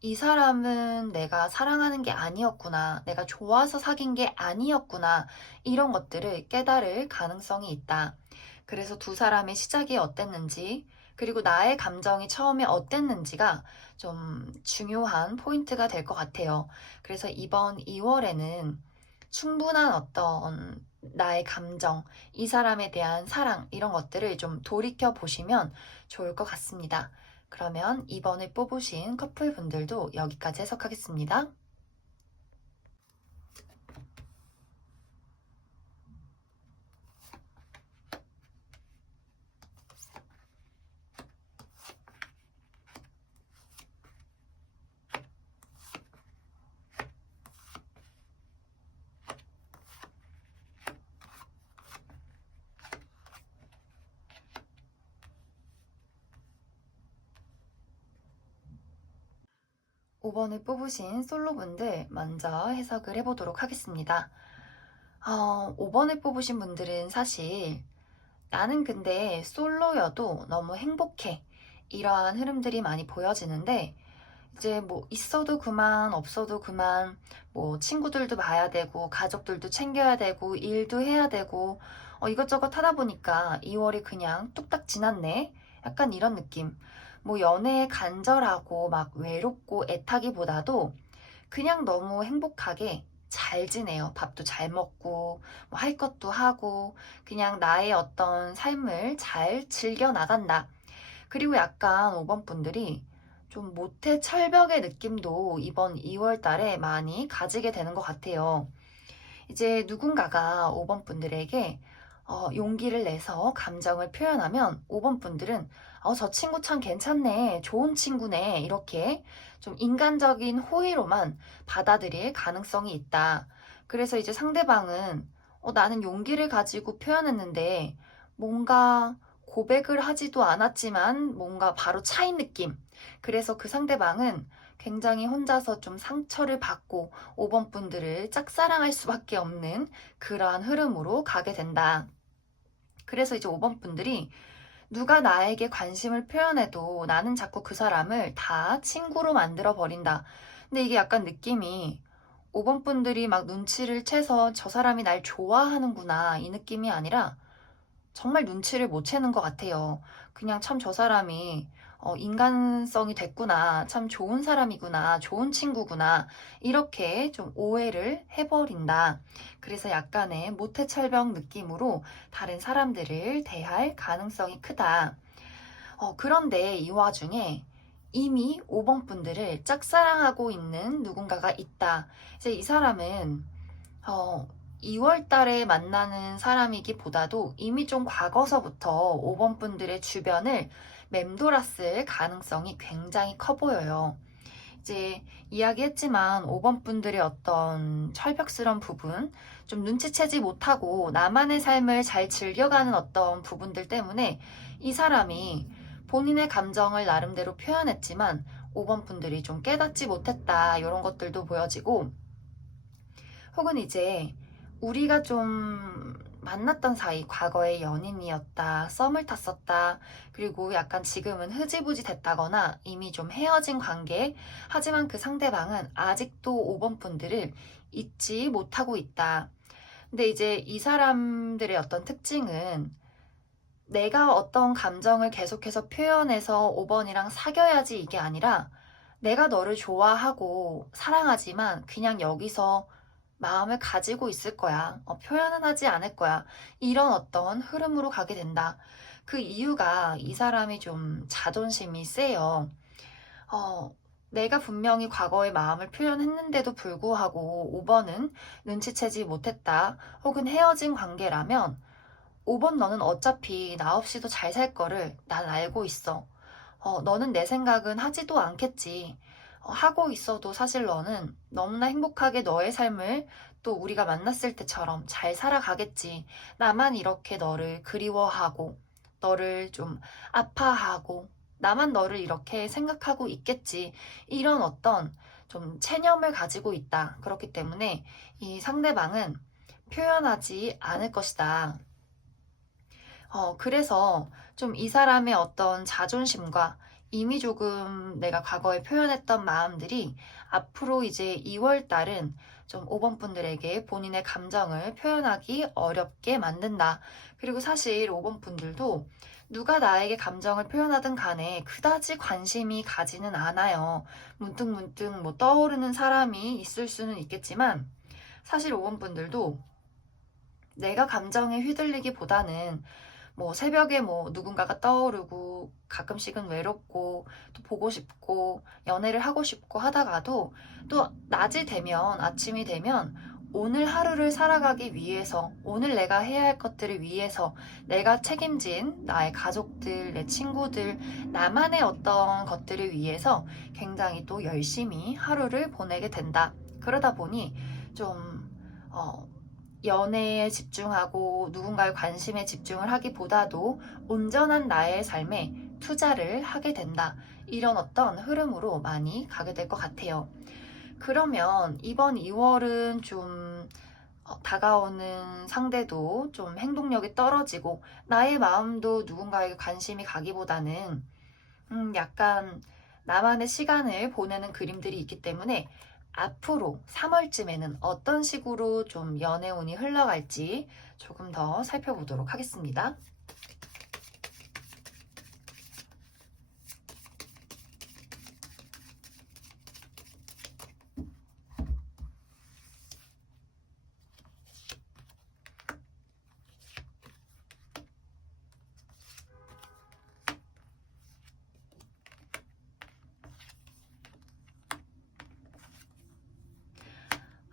이 사람은 내가 사랑하는 게 아니었구나. 내가 좋아서 사귄 게 아니었구나. 이런 것들을 깨달을 가능성이 있다. 그래서 두 사람의 시작이 어땠는지, 그리고 나의 감정이 처음에 어땠는지가 좀 중요한 포인트가 될 것 같아요. 그래서 이번 2월에는 충분한 어떤 나의 감정, 이 사람에 대한 사랑, 이런 것들을 좀 돌이켜 보시면 좋을 것 같습니다. 그러면 이번에 뽑으신 커플분들도 여기까지 해석하겠습니다. 5번을 뽑으신 솔로분들 먼저 해석을 해보도록 하겠습니다. 5번을 뽑으신 분들은 사실 나는 근데 솔로여도 너무 행복해. 이러한 흐름들이 많이 보여지는데 이제 뭐 있어도 그만 없어도 그만 뭐 친구들도 봐야 되고 가족들도 챙겨야 되고 일도 해야 되고 이것저것 하다 보니까 2월이 그냥 뚝딱 지났네. 약간 이런 느낌. 뭐 연애에 간절하고 막 외롭고 애타기보다도 그냥 너무 행복하게 잘 지내요. 밥도 잘 먹고, 뭐 할 것도 하고, 그냥 나의 어떤 삶을 잘 즐겨 나간다. 그리고 약간 5번 분들이 좀 모태 철벽의 느낌도 이번 2월 달에 많이 가지게 되는 것 같아요. 이제 누군가가 5번 분들에게 용기를 내서 감정을 표현하면 5번 분들은 저 친구 참 괜찮네, 좋은 친구네, 이렇게 좀 인간적인 호의로만 받아들일 가능성이 있다. 그래서 이제 상대방은 나는 용기를 가지고 표현했는데 뭔가 고백을 하지도 않았지만 뭔가 바로 차인 느낌. 그래서 그 상대방은 굉장히 혼자서 좀 상처를 받고 5번 분들을 짝사랑할 수밖에 없는 그러한 흐름으로 가게 된다. 그래서 이제 5번 분들이 누가 나에게 관심을 표현해도 나는 자꾸 그 사람을 다 친구로 만들어 버린다. 근데 이게 약간 느낌이 5번 분들이 막 눈치를 채서 저 사람이 날 좋아하는구나 이 느낌이 아니라 정말 눈치를 못 채는 것 같아요. 그냥 참 저 사람이 인간성이 됐구나. 참 좋은 사람이구나. 좋은 친구구나. 이렇게 좀 오해를 해버린다. 그래서 약간의 모태철벽 느낌으로 다른 사람들을 대할 가능성이 크다. 그런데 이 와중에 이미 5번 분들을 짝사랑하고 있는 누군가가 있다. 이제 이 사람은 2월 달에 만나는 사람이기보다도 이미 좀 과거서부터 5번 분들의 주변을 맴돌았을 가능성이 굉장히 커 보여요. 이제 이야기했지만 5번 분들의 어떤 철벽스러운 부분, 좀 눈치채지 못하고 나만의 삶을 잘 즐겨가는 어떤 부분들 때문에 이 사람이 본인의 감정을 나름대로 표현했지만 5번 분들이 좀 깨닫지 못했다. 이런 것들도 보여지고 혹은 이제 우리가 좀 만났던 사이, 과거의 연인이었다, 썸을 탔었다, 그리고 약간 지금은 흐지부지 됐다거나 이미 좀 헤어진 관계, 하지만 그 상대방은 아직도 5번 분들을 잊지 못하고 있다. 근데 이제 이 사람들의 어떤 특징은 내가 어떤 감정을 계속해서 표현해서 5번이랑 사귀어야지 이게 아니라 내가 너를 좋아하고 사랑하지만 그냥 여기서 마음을 가지고 있을 거야. 표현은 하지 않을 거야. 이런 어떤 흐름으로 가게 된다. 그 이유가 이 사람이 좀 자존심이 세요. 어, 내가 분명히 과거의 마음을 표현했는데도 불구하고 5번은 눈치채지 못했다. 혹은 헤어진 관계라면 5번 너는 어차피 나 없이도 잘 살 거를 난 알고 있어. 너는 내 생각은 하지도 않겠지. 하고 있어도 사실 너는 너무나 행복하게 너의 삶을 또 우리가 만났을 때처럼 잘 살아가겠지. 나만 이렇게 너를 그리워하고, 너를 좀 아파하고, 나만 너를 이렇게 생각하고 있겠지. 이런 어떤 좀 체념을 가지고 있다. 그렇기 때문에 이 상대방은 표현하지 않을 것이다. 그래서 좀 이 사람의 어떤 자존심과 이미 조금 내가 과거에 표현했던 마음들이 앞으로 이제 2월 달은 좀 5번 분들에게 본인의 감정을 표현하기 어렵게 만든다. 그리고 사실 5번 분들도 누가 나에게 감정을 표현하든 간에 그다지 관심이 가지는 않아요. 문득문득 뭐 떠오르는 사람이 있을 수는 있겠지만 사실 5번 분들도 내가 감정에 휘둘리기보다는 뭐 새벽에 뭐 누군가가 떠오르고 가끔씩은 외롭고 또 보고 싶고 연애를 하고 싶고 하다가도 또 낮이 되면 아침이 되면 오늘 하루를 살아가기 위해서 오늘 내가 해야 할 것들을 위해서 내가 책임진 나의 가족들, 내 친구들, 나만의 어떤 것들을 위해서 굉장히 또 열심히 하루를 보내게 된다. 그러다 보니 좀 연애에 집중하고 누군가의 관심에 집중을 하기보다도 온전한 나의 삶에 투자를 하게 된다. 이런 어떤 흐름으로 많이 가게 될 것 같아요. 그러면 이번 2월은 좀 다가오는 상대도 좀 행동력이 떨어지고 나의 마음도 누군가에게 관심이 가기보다는 약간 나만의 시간을 보내는 그림들이 있기 때문에 앞으로 3월쯤에는 어떤 식으로 좀 연애운이 흘러갈지 조금 더 살펴보도록 하겠습니다.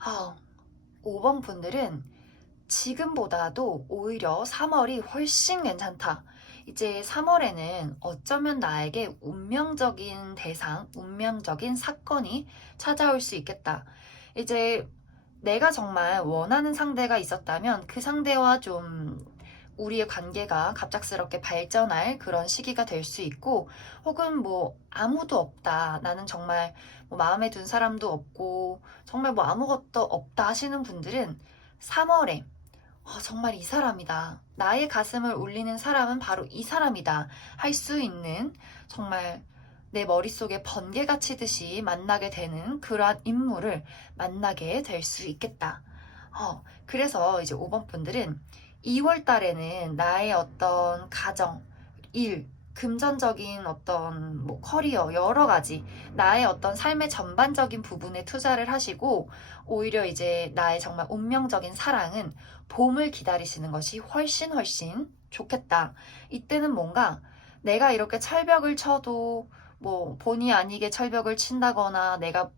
아, 5번 분들은 지금보다도 오히려 3월이 훨씬 괜찮다. 이제 3월에는 어쩌면 나에게 운명적인 대상, 운명적인 사건이 찾아올 수 있겠다. 이제 내가 정말 원하는 상대가 있었다면 그 상대와 좀 우리의 관계가 갑작스럽게 발전할 그런 시기가 될 수 있고, 혹은 뭐 아무도 없다. 나는 정말 뭐 마음에 든 사람도 없고, 정말 뭐 아무것도 없다 하시는 분들은 3월에 정말 이 사람이다. 나의 가슴을 울리는 사람은 바로 이 사람이다. 할 수 있는 정말 내 머릿속에 번개가 치듯이 만나게 되는 그러한 인물을 만나게 될 수 있겠다. 그래서 이제 5번 분들은 2월 달에는 나의 어떤 가정, 일, 금전적인 어떤 뭐 커리어, 여러 가지 나의 어떤 삶의 전반적인 부분에 투자를 하시고 오히려 이제 나의 정말 운명적인 사랑은 봄을 기다리시는 것이 훨씬 좋겠다. 이때는 뭔가 내가 이렇게 철벽을 쳐도 뭐 본의 아니게 철벽을 친다거나 내가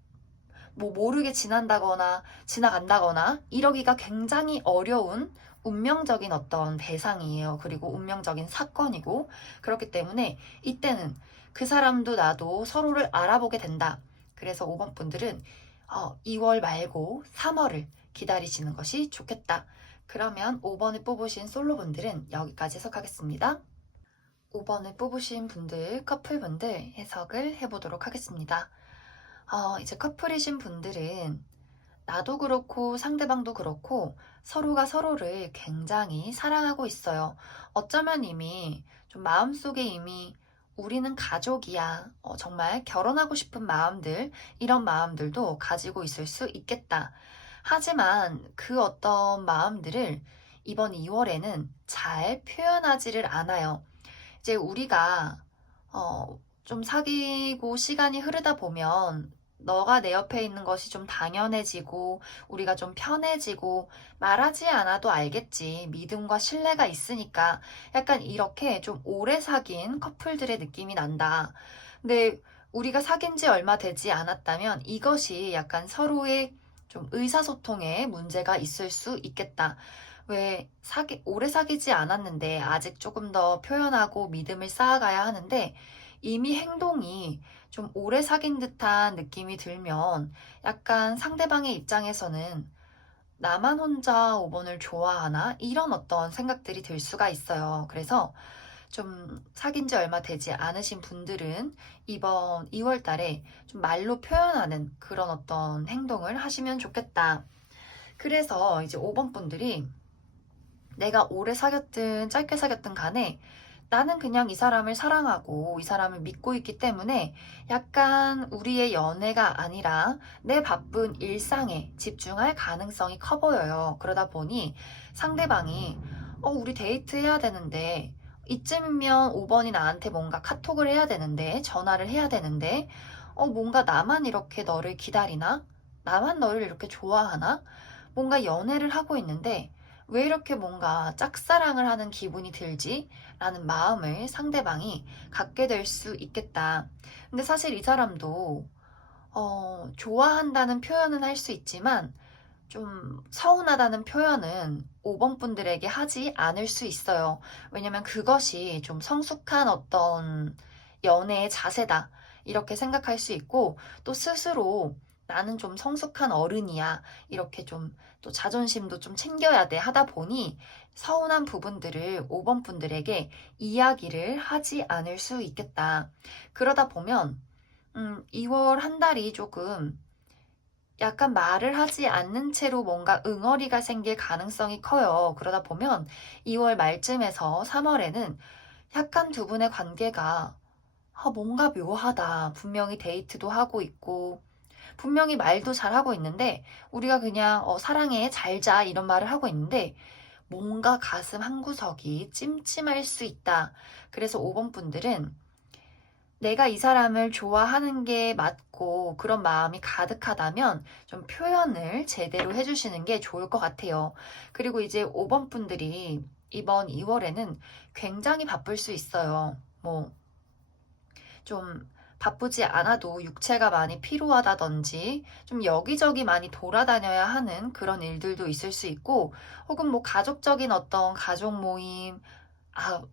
뭐 모르게 지난다거나 지나간다거나 이러기가 굉장히 어려운 운명적인 어떤 대상이에요. 그리고 운명적인 사건이고 그렇기 때문에 이때는 그 사람도 나도 서로를 알아보게 된다. 그래서 5번 분들은 2월 말고 3월을 기다리시는 것이 좋겠다. 그러면 5번을 뽑으신 솔로분들은 여기까지 해석하겠습니다. 5번을 뽑으신 분들, 커플분들 해석을 해보도록 하겠습니다. 이제 커플이신 분들은 나도 그렇고 상대방도 그렇고 서로가 서로를 굉장히 사랑하고 있어요. 어쩌면 이미 좀 마음속에 이미 우리는 가족이야. 정말 결혼하고 싶은 마음들, 이런 마음들도 가지고 있을 수 있겠다. 하지만 그 어떤 마음들을 이번 2월에는 잘 표현하지를 않아요. 이제 우리가 좀 사귀고 시간이 흐르다 보면 너가 내 옆에 있는 것이 좀 당연해지고 우리가 좀 편해지고 말하지 않아도 알겠지. 믿음과 신뢰가 있으니까 약간 이렇게 좀 오래 사귄 커플들의 느낌이 난다. 근데 우리가 사귄 지 얼마 되지 않았다면 이것이 약간 서로의 좀 의사소통에 문제가 있을 수 있겠다. 왜 오래 사귀지 않았는데 아직 조금 더 표현하고 믿음을 쌓아가야 하는데 이미 행동이 좀 오래 사귄 듯한 느낌이 들면 약간 상대방의 입장에서는 나만 혼자 5번을 좋아하나? 이런 어떤 생각들이 들 수가 있어요. 그래서 좀 사귄 지 얼마 되지 않으신 분들은 이번 2월 달에 좀 말로 표현하는 그런 어떤 행동을 하시면 좋겠다. 그래서 이제 5번 분들이 내가 오래 사귀었든 짧게 사귀었든 간에 나는 그냥 이 사람을 사랑하고 이 사람을 믿고 있기 때문에 약간 우리의 연애가 아니라 내 바쁜 일상에 집중할 가능성이 커 보여요. 그러다 보니 상대방이 우리 데이트해야 되는데 이쯤이면 5번이 나한테 뭔가 카톡을 해야 되는데 전화를 해야 되는데 뭔가 나만 이렇게 너를 기다리나? 나만 너를 이렇게 좋아하나? 뭔가 연애를 하고 있는데 왜 이렇게 뭔가 짝사랑을 하는 기분이 들지? 라는 마음을 상대방이 갖게 될 수 있겠다. 근데 사실 이 사람도 좋아한다는 표현은 할 수 있지만 좀 서운하다는 표현은 5번 분들에게 하지 않을 수 있어요. 왜냐면 그것이 좀 성숙한 어떤 연애의 자세다. 이렇게 생각할 수 있고, 또 스스로 나는 좀 성숙한 어른이야. 이렇게 좀 또 자존심도 좀 챙겨야 돼. 하다 보니 서운한 부분들을 5번 분들에게 이야기를 하지 않을 수 있겠다. 그러다 보면, 2월 한 달이 조금 약간 말을 하지 않는 채로 뭔가 응어리가 생길 가능성이 커요. 그러다 보면 2월 말쯤에서 3월에는 약간 두 분의 관계가 뭔가 묘하다. 분명히 데이트도 하고 있고, 분명히 말도 잘하고 있는데, 우리가 그냥 사랑해, 잘 자, 이런 말을 하고 있는데, 뭔가 가슴 한구석이 찜찜할 수 있다. 그래서 5번 분들은 내가 이 사람을 좋아하는 게 맞고 그런 마음이 가득하다면 좀 표현을 제대로 해주시는 게 좋을 것 같아요. 그리고 이제 5번 분들이 이번 2월에는 굉장히 바쁠 수 있어요. 뭐, 좀 바쁘지 않아도 육체가 많이 피로하다든지 좀 여기저기 많이 돌아다녀야 하는 그런 일들도 있을 수 있고 혹은 뭐 가족적인 어떤 가족 모임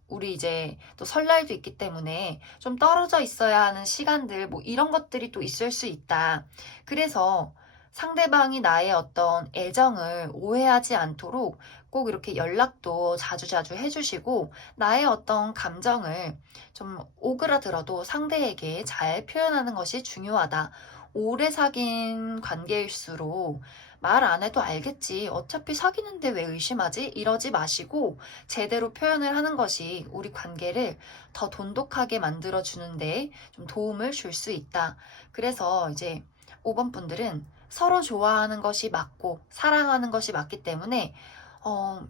우리 이제 또 설날도 있기 때문에 좀 떨어져 있어야 하는 시간들, 뭐 이런 것들이 또 있을 수 있다. 그래서 상대방이 나의 어떤 애정을 오해하지 않도록 꼭 이렇게 연락도 자주자주 해주시고, 나의 어떤 감정을 좀 오그라들어도 상대에게 잘 표현하는 것이 중요하다. 오래 사귄 관계일수록 말 안 해도 알겠지. 어차피 사귀는데 왜 의심하지? 이러지 마시고 제대로 표현을 하는 것이 우리 관계를 더 돈독하게 만들어주는데 좀 도움을 줄 수 있다. 그래서 이제 5번 분들은 서로 좋아하는 것이 맞고 사랑하는 것이 맞기 때문에 어,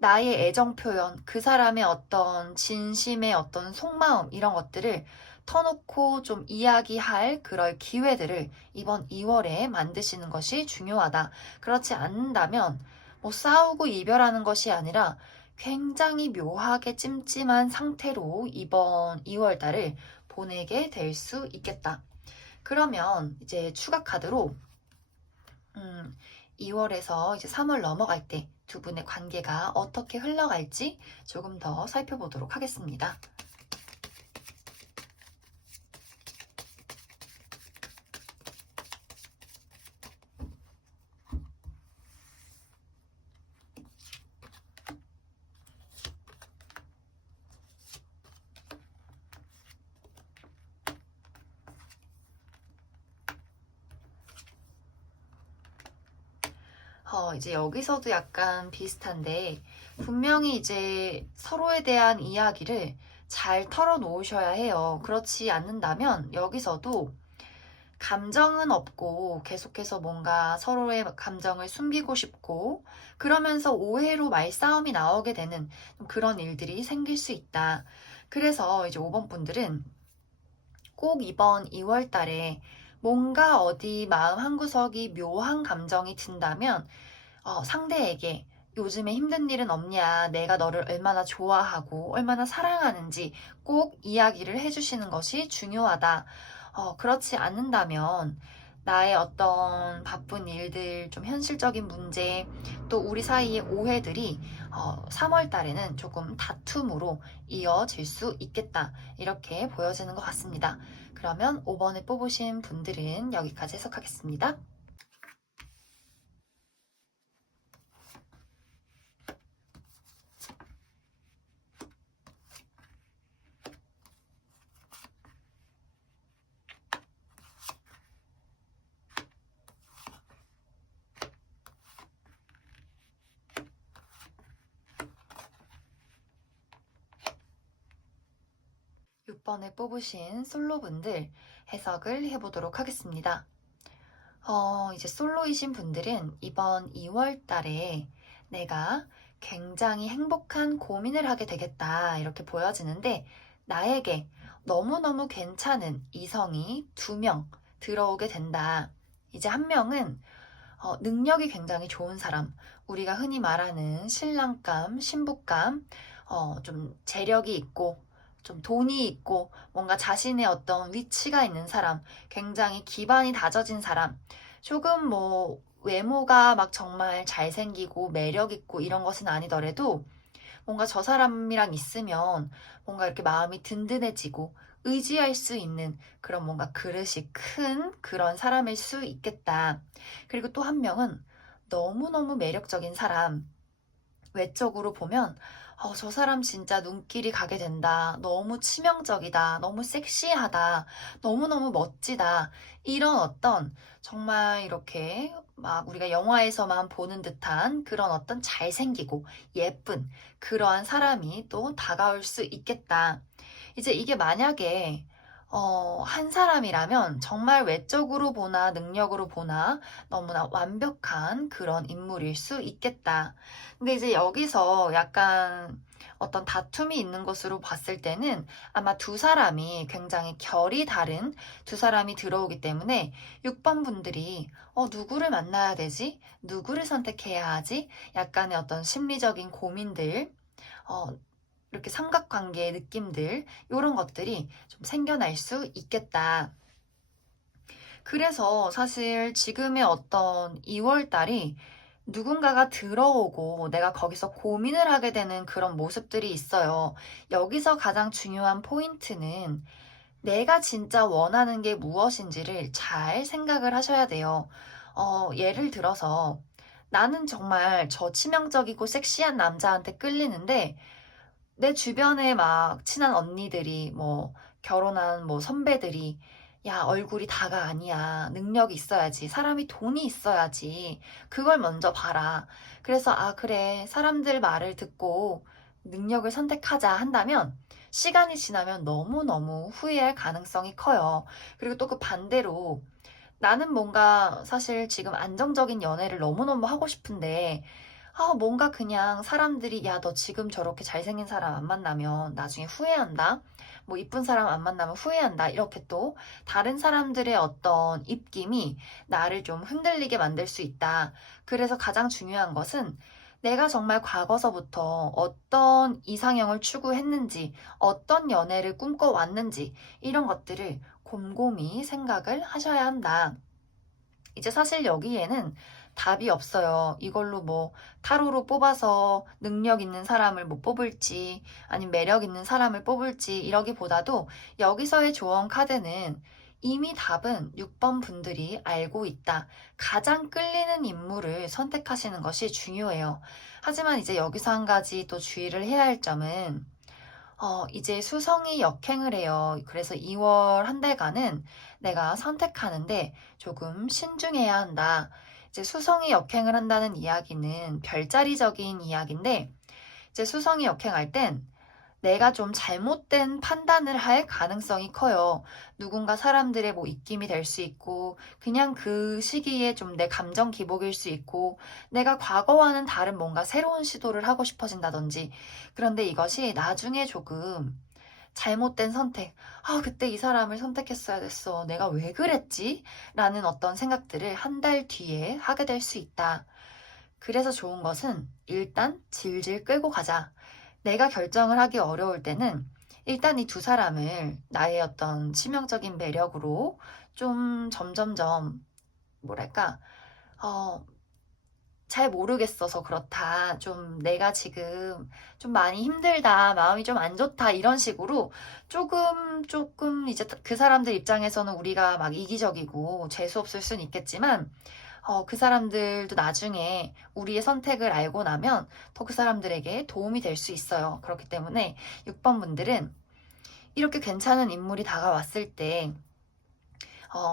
나의 애정 표현, 그 사람의 어떤 진심의 어떤 속마음 이런 것들을 터놓고 좀 이야기할 그럴 기회들을 이번 2월에 만드시는 것이 중요하다. 그렇지 않는다면 뭐 싸우고 이별하는 것이 아니라 굉장히 묘하게 찜찜한 상태로 이번 2월 달을 보내게 될 수 있겠다. 그러면 이제 추가 카드로 2월에서 이제 3월 넘어갈 때 두 분의 관계가 어떻게 흘러갈지 조금 더 살펴보도록 하겠습니다. '이제 여기서도 약간 비슷한데 분명히 이제 서로에 대한 이야기를 잘 털어놓으셔야 해요. 그렇지 않는다면 여기서도 감정은 없고 계속해서 뭔가 서로의 감정을 숨기고 싶고 그러면서 오해로 말싸움이 나오게 되는 그런 일들이 생길 수 있다. 그래서 이제 5번 분들은 꼭 이번 2월 달에 뭔가 어디 마음 한구석이 묘한 감정이 든다면 상대에게 요즘에 힘든 일은 없냐, 내가 너를 얼마나 좋아하고 얼마나 사랑하는지 꼭 이야기를 해주시는 것이 중요하다. 그렇지 않는다면 나의 어떤 바쁜 일들, 좀 현실적인 문제, 또 우리 사이의 오해들이 3월 달에는 조금 다툼으로 이어질 수 있겠다. 이렇게 보여지는 것 같습니다. 그러면 5번을 뽑으신 분들은 여기까지 해석하겠습니다. 6번을 뽑으신 솔로분들 해석을 해보도록 하겠습니다. 이제 솔로이신 분들은 이번 2월 달에 내가 굉장히 행복한 고민을 하게 되겠다. 이렇게 보여지는데, 나에게 너무너무 괜찮은 이성이 2명 들어오게 된다. 이제 한 명은 능력이 굉장히 좋은 사람, 우리가 흔히 말하는 신랑감, 신부감, 좀 재력이 있고, 좀 돈이 있고, 뭔가 자신의 어떤 위치가 있는 사람, 굉장히 기반이 다져진 사람, 조금 뭐, 외모가 막 정말 잘생기고 매력 있고 이런 것은 아니더라도 뭔가 저 사람이랑 있으면 뭔가 이렇게 마음이 든든해지고 의지할 수 있는 그런 뭔가 그릇이 큰 그런 사람일 수 있겠다. 그리고 또 한 명은 너무너무 매력적인 사람. 외적으로 보면 저 사람 진짜 눈길이 가게 된다. 너무 치명적이다. 너무 섹시하다. 너무너무 멋지다. 이런 어떤 정말 이렇게 막 우리가 영화에서만 보는 듯한 그런 어떤 잘생기고 예쁜 그러한 사람이 또 다가올 수 있겠다. 이제 이게 만약에 한 사람이라면 정말 외적으로 보나 능력으로 보나 너무나 완벽한 그런 인물일 수 있겠다. 근데 이제 여기서 약간 어떤 다툼이 있는 것으로 봤을 때는 아마 두 사람이 굉장히 결이 다른 두 사람이 들어오기 때문에 6번 분들이 누구를 만나야 되지? 누구를 선택해야 하지? 약간의 어떤 심리적인 고민들, 어, 이렇게 삼각관계의 느낌들, 이런 것들이 좀 생겨날 수 있겠다. 그래서 사실 지금의 어떤 2월 달이 누군가가 들어오고 내가 거기서 고민을 하게 되는 그런 모습들이 있어요. 여기서 가장 중요한 포인트는 내가 진짜 원하는 게 무엇인지를 잘 생각을 하셔야 돼요. 예를 들어서 나는 정말 저 치명적이고 섹시한 남자한테 끌리는데 내 주변에 막 친한 언니들이 뭐 결혼한 뭐 선배들이 야, 얼굴이 다가 아니야. 능력이 있어야지. 사람이 돈이 있어야지. 그걸 먼저 봐라. 그래서 아, 그래. 사람들 말을 듣고 능력을 선택하자 한다면 시간이 지나면 너무너무 후회할 가능성이 커요. 그리고 또 그 반대로 나는 뭔가 사실 지금 안정적인 연애를 너무너무 하고 싶은데 뭔가 그냥 사람들이 야, 너 지금 저렇게 잘생긴 사람 안 만나면 나중에 후회한다. 뭐 이쁜 사람 안 만나면 후회한다. 이렇게 또 다른 사람들의 어떤 입김이 나를 좀 흔들리게 만들 수 있다. 그래서 가장 중요한 것은 내가 정말 과거서부터 어떤 이상형을 추구했는지, 어떤 연애를 꿈꿔왔는지, 이런 것들을 곰곰이 생각을 하셔야 한다. 이제 사실 여기에는 답이 없어요. 이걸로 뭐 타로로 뽑아서 능력 있는 사람을 뭐 뽑을지 아니면 매력 있는 사람을 뽑을지 이러기보다도 여기서의 조언 카드는 이미 답은 6번 분들이 알고 있다. 가장 끌리는 인물을 선택하시는 것이 중요해요. 하지만 이제 여기서 한 가지 또 주의를 해야 할 점은 이제 수성이 역행을 해요. 그래서 2월 한 달간은 내가 선택하는데 조금 신중해야 한다. 이제 수성이 역행을 한다는 이야기는 별자리적인 이야기인데, 이제 수성이 역행할 땐 내가 좀 잘못된 판단을 할 가능성이 커요. 누군가 사람들의 뭐 입김이 될 수 있고, 그냥 그 시기에 좀 내 감정 기복일 수 있고, 내가 과거와는 다른 뭔가 새로운 시도를 하고 싶어진다든지. 그런데 이것이 나중에 조금 잘못된 선택. 그때 이 사람을 선택했어야 됐어. 내가 왜 그랬지? 라는 어떤 생각들을 한 달 뒤에 하게 될 수 있다. 그래서 좋은 것은 일단 질질 끌고 가자. 내가 결정을 하기 어려울 때는 일단 이 두 사람을 나의 어떤 치명적인 매력으로 좀 점점점 뭐랄까, 어, 잘 모르겠어서 그렇다. 좀 내가 지금 좀 많이 힘들다. 마음이 좀 안 좋다. 이런 식으로 조금 이제 그 사람들 입장에서는 우리가 막 이기적이고 재수없을 순 있겠지만 그 사람들도 나중에 우리의 선택을 알고 나면 더 그 사람들에게 도움이 될 수 있어요. 그렇기 때문에 6번 분들은 이렇게 괜찮은 인물이 다가왔을 때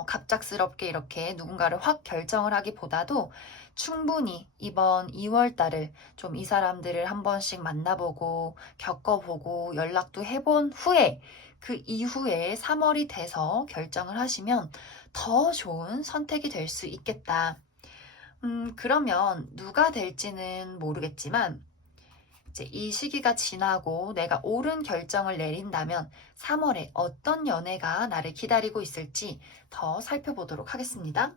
갑작스럽게 이렇게 누군가를 확 결정을 하기보다도 충분히 이번 2월 달을 좀 이 사람들을 한 번씩 만나보고 겪어보고 연락도 해본 후에 그 이후에 3월이 돼서 결정을 하시면 더 좋은 선택이 될 수 있겠다. 그러면 누가 될지는 모르겠지만 이제 이 시기가 지나고 내가 옳은 결정을 내린다면 3월에 어떤 연애가 나를 기다리고 있을지 더 살펴보도록 하겠습니다.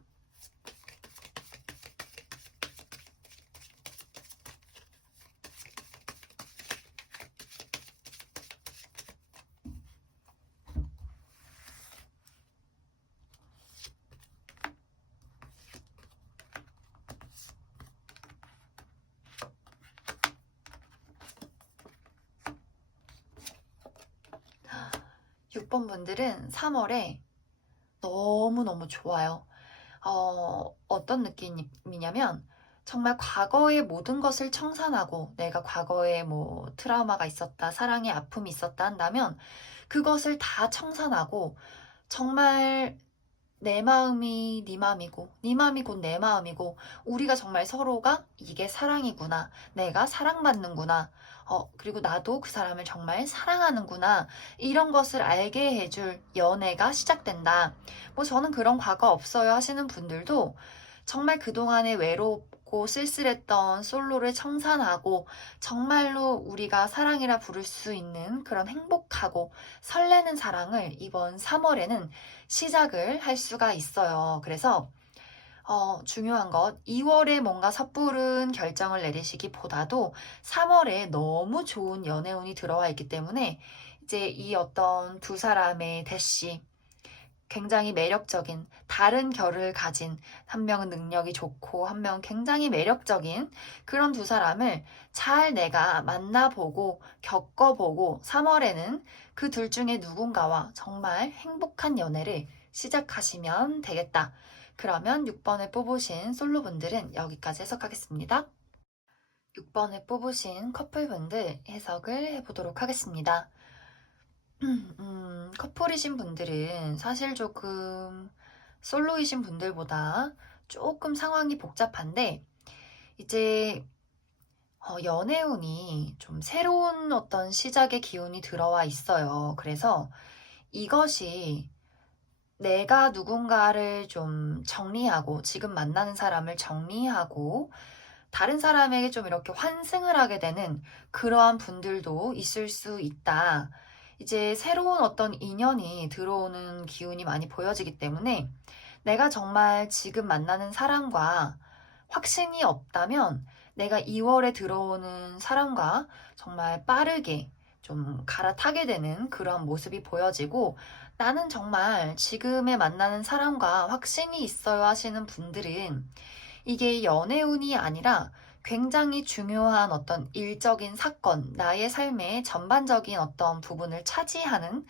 6번 분들은 3월에 너무너무 좋아요. 어떤 느낌이냐면 정말 과거의 모든 것을 청산하고 내가 과거에 뭐 트라우마가 있었다, 사랑의 아픔이 있었다 한다면 그것을 다 청산하고 정말 내 마음이 네 마음이고 네 마음이 곧 내 마음이고 우리가 정말 서로가 이게 사랑이구나. 내가 사랑받는구나. 그리고 나도 그 사람을 정말 사랑하는구나. 이런 것을 알게 해줄 연애가 시작된다. 뭐 저는 그런 과거 없어요 하시는 분들도 정말 그동안에 외롭고 쓸쓸했던 솔로를 청산하고 정말로 우리가 사랑이라 부를 수 있는 그런 행복하고 설레는 사랑을 이번 3월에는 시작을 할 수가 있어요. 그래서 중요한 것, 2월에 뭔가 섣부른 결정을 내리시기보다도 3월에 너무 좋은 연애운이 들어와 있기 때문에 이제 이 어떤 두 사람의 대시, 굉장히 매력적인 다른 결을 가진 한 명은 능력이 좋고 한 명은 굉장히 매력적인 그런 두 사람을 잘 내가 만나보고 겪어보고 3월에는 그 둘 중에 누군가와 정말 행복한 연애를 시작하시면 되겠다. 그러면 6번을 뽑으신 솔로분들은 여기까지 해석하겠습니다. 6번을 뽑으신 커플분들 해석을 해보도록 하겠습니다. 커플이신 분들은 사실 조금 솔로이신 분들보다 조금 상황이 복잡한데, 이제 연애운이 좀 새로운 어떤 시작의 기운이 들어와 있어요. 그래서 이것이 내가 누군가를 좀 정리하고, 지금 만나는 사람을 정리하고, 다른 사람에게 좀 이렇게 환승을 하게 되는 그러한 분들도 있을 수 있다. 이제 새로운 어떤 인연이 들어오는 기운이 많이 보여지기 때문에 내가 정말 지금 만나는 사람과 확신이 없다면 내가 2월에 들어오는 사람과 정말 빠르게 좀 갈아타게 되는 그런 모습이 보여지고 나는 정말 지금에 만나는 사람과 확신이 있어요 하시는 분들은 이게 연애운이 아니라 굉장히 중요한 어떤 일적인 사건, 나의 삶의 전반적인 어떤 부분을 차지하는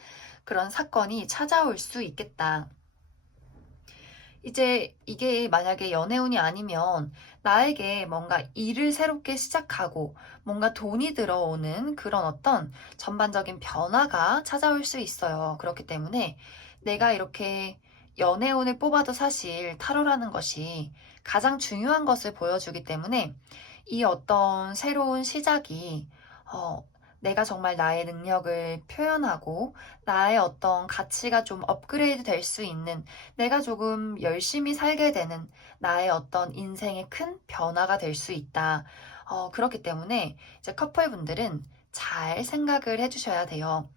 그런 사건이 찾아올 수 있겠다. 이제 이게 만약에 연애운이 아니면 나에게 뭔가 일을 새롭게 시작하고 뭔가 돈이 들어오는 그런 어떤 전반적인 변화가 찾아올 수 있어요. 그렇기 때문에 내가 이렇게 연애운을 뽑아도 사실 타로라는 것이 가장 중요한 것을 보여주기 때문에 이 어떤 새로운 시작이 어, 내가 정말 나의 능력을 표현하고 나의 어떤 가치가 좀 업그레이드 될 수 있는 내가 조금 열심히 살게 되는 나의 어떤 인생의 큰 변화가 될 수 있다. 그렇기 때문에 이제 커플분들은 잘 생각을 해주셔야 돼요.